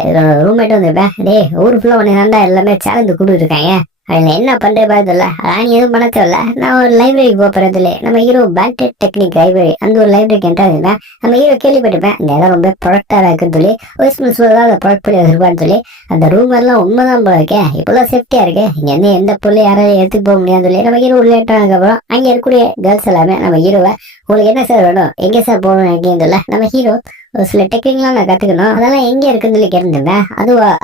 ரூம்மேட் வந்திருப்பேன். ஊரு ஃபுல்லா உன்னை தாண்டா எல்லாமே சேலஞ்சு கொடுத்துட்டு இருக்காங்க, அதுல என்ன பண்றே பார்த்தல நீ எதுவும் பண்ண தேவையில்ல, நான் ஒரு லைப்ரரிக்கு போறதுல நம்ம ஹீரோ பேண்டட் டெக்னிக் லைப்ரரி அந்த ஒரு லைப்ரரிக்கு என்ட்ராயிருப்பேன். நம்ம ஹீரோ கேள்விப்பட்டிருப்பேன் இந்த இடம் ரொம்ப ப்ரொடக்டா இருக்குன்னு சொல்லி அதை ப்ரொடக்ட் பண்ணி வச்சிருப்பான்னு சொல்லி. அந்த ரூம் எல்லாம் உண்மைதான் போல இருக்கேன், இப்பெல்லாம் சேஃப்டியா இருக்கு, இங்க என்ன எந்த பொருள் யாராவது எடுத்துட்டு போக முடியாதுன்னு சொல்லி நம்ம ஹீரோ உள்ள என்ட்ரானதுக்கு அப்புறம் அங்க இருக்கக்கூடிய கேர்ள்ஸ் எல்லாமே நம்ம ஹீரோவை உங்களுக்கு என்ன சார் வேணும் எங்க சார் போகணும் நினைக்கிறேன்னு சொல்ல. நம்ம ஹீரோ ஒரு சில டெக்னிக்லாம் நான் கத்துக்கணும் அதெல்லாம் எங்க இருக்குன்னு சொல்லி கேட்டிருந்தேன்.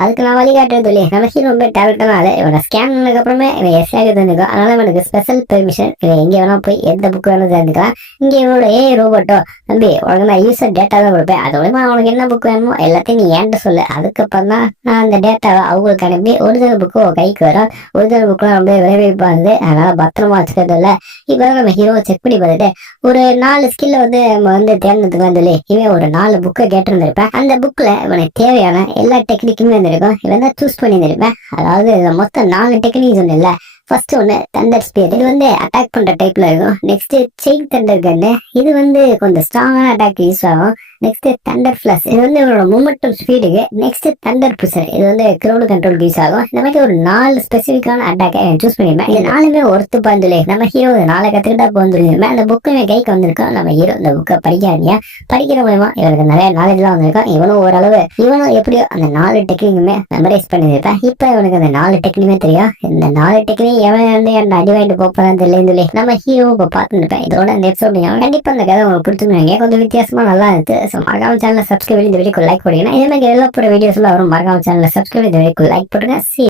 அதுக்கு நான் வழிகாட்டுறது சொல்லி நம்ம ஹீரோ ரொம்ப டேலண்டான ஆளு. இவனை ஸ்கேன் பண்ணதுக்கு அப்புறமே இவன் எஸ்ஆக தெரிஞ்சுக்கும். அதனால இவனுக்கு ஸ்பெஷல் பெர்மிஷன், இவன் எங்க வேணா போய் எந்த புக் வேணும் தெரிஞ்சுக்கலாம். இங்க இவனோட ரோபோட்டோ தம்பி உனக்கு நான் யூசர் டேட்டா தான் கொடுப்பேன், அது மூலமா அவனுக்கு என்ன புக் வேணுமோ எல்லாத்தையும் நீ ஏன்ட்டு சொல்லு, அதுக்கப்புறம் தான் நான் அந்த டேட்டாவை அவங்களுக்கு அனுப்பி ஒரிஜினல் புக்கு கைக்கு வரும். ஒரிஜினல் புக்லாம் ரொம்ப விரைவிப்பா இருந்து அதனால பத்திரமா வச்சுக்கிறது இல்லை. இப்போ நம்ம ஹீரோ செக் பண்ணி பார்த்துட்டு ஒரு 4 ஸ்கில்ல வந்து நம்ம வந்து தேர்ந்தெடுத்துக்கலாம் சொல்லி இவன் ஒரு 4 புக்கை கேட்டிருந்திருப்பேன். அந்த புக்ல இவனுக்கு தேவையான எல்லா டெக்னிக்குமே இருந்திருக்கும். இவன் தான் சூஸ் பண்ணி இருந்திருப்பேன். அதாவது மொத்தம் 4 டெக்னிக் சொன்ன ஃபர்ஸ்ட் ஒன்னு தண்டர் ஸ்பியர். இது வந்து அட்டாக் பண்ற டைப்ல இருக்கும். Next chain thunder gun. இது வந்து கொஞ்சம் ஸ்ட்ராங்கான அட்டாக் யூஸ் ஆகும். Next thunder flash. இது வந்து இவரோட மூமெண்டம் ஸ்பீடுக்கு. Next thunder pusher. இது வந்து கிரௌட் கண்ட்ரோல் யூஸ் ஆகும். இந்த மாதிரி ஒரு 4 ஸ்பெசிபிக்கான அட்டாக்கை சூஸ் பண்ணிருப்பேன். இது 4மே ஒருத்து பாந்துலே. நம்ம ஹீரோ 4 கத்துக்கிட்டா போந்துருக்கேன். அந்த புக்கு கைக்கு வந்திருக்கோம். நம்ம ஹீரோ இந்த புக்கை படிக்காதீங்க. படிக்கிற மூலமா இவருக்கு நிறைய நாலேஜ் எல்லாம் வந்திருக்கும். இவனும் ஓரளவு எப்படியோ அந்த 4 டெக்னிக்குமே மெமரைஸ் பண்ணிருப்பேன். இப்ப இவனுக்கு அந்த 4 டெக்னிக்குமே தெரியும். இந்த 4 டெக்னிக் எவன் வந்து என்ன அடி வாங்கிட்டு போறான்னு தெரியல. நம்ம ஹீரோ இப்ப பாத்துருப்பேன். இதோட இந்த எபிசோட் கண்டிப்பா அந்த கதை உங்களுக்கு பிடிச்சிருந்தாங்க. கொஞ்சம் வித்தியாசமா நல்லா இருக்கு. மறக்காம சேனலை சப்ஸ்கிரைப் பண்ணி இந்த வீடியோக்கு லைக் போடுங்க. இதே மாதிரி எல்லா வீடியோஸ்ல வரும். மறக்காம சேனலை சப்ஸ்கிரைப் பண்ணி இந்த வீடியோக்கு லைக் போடுங்க.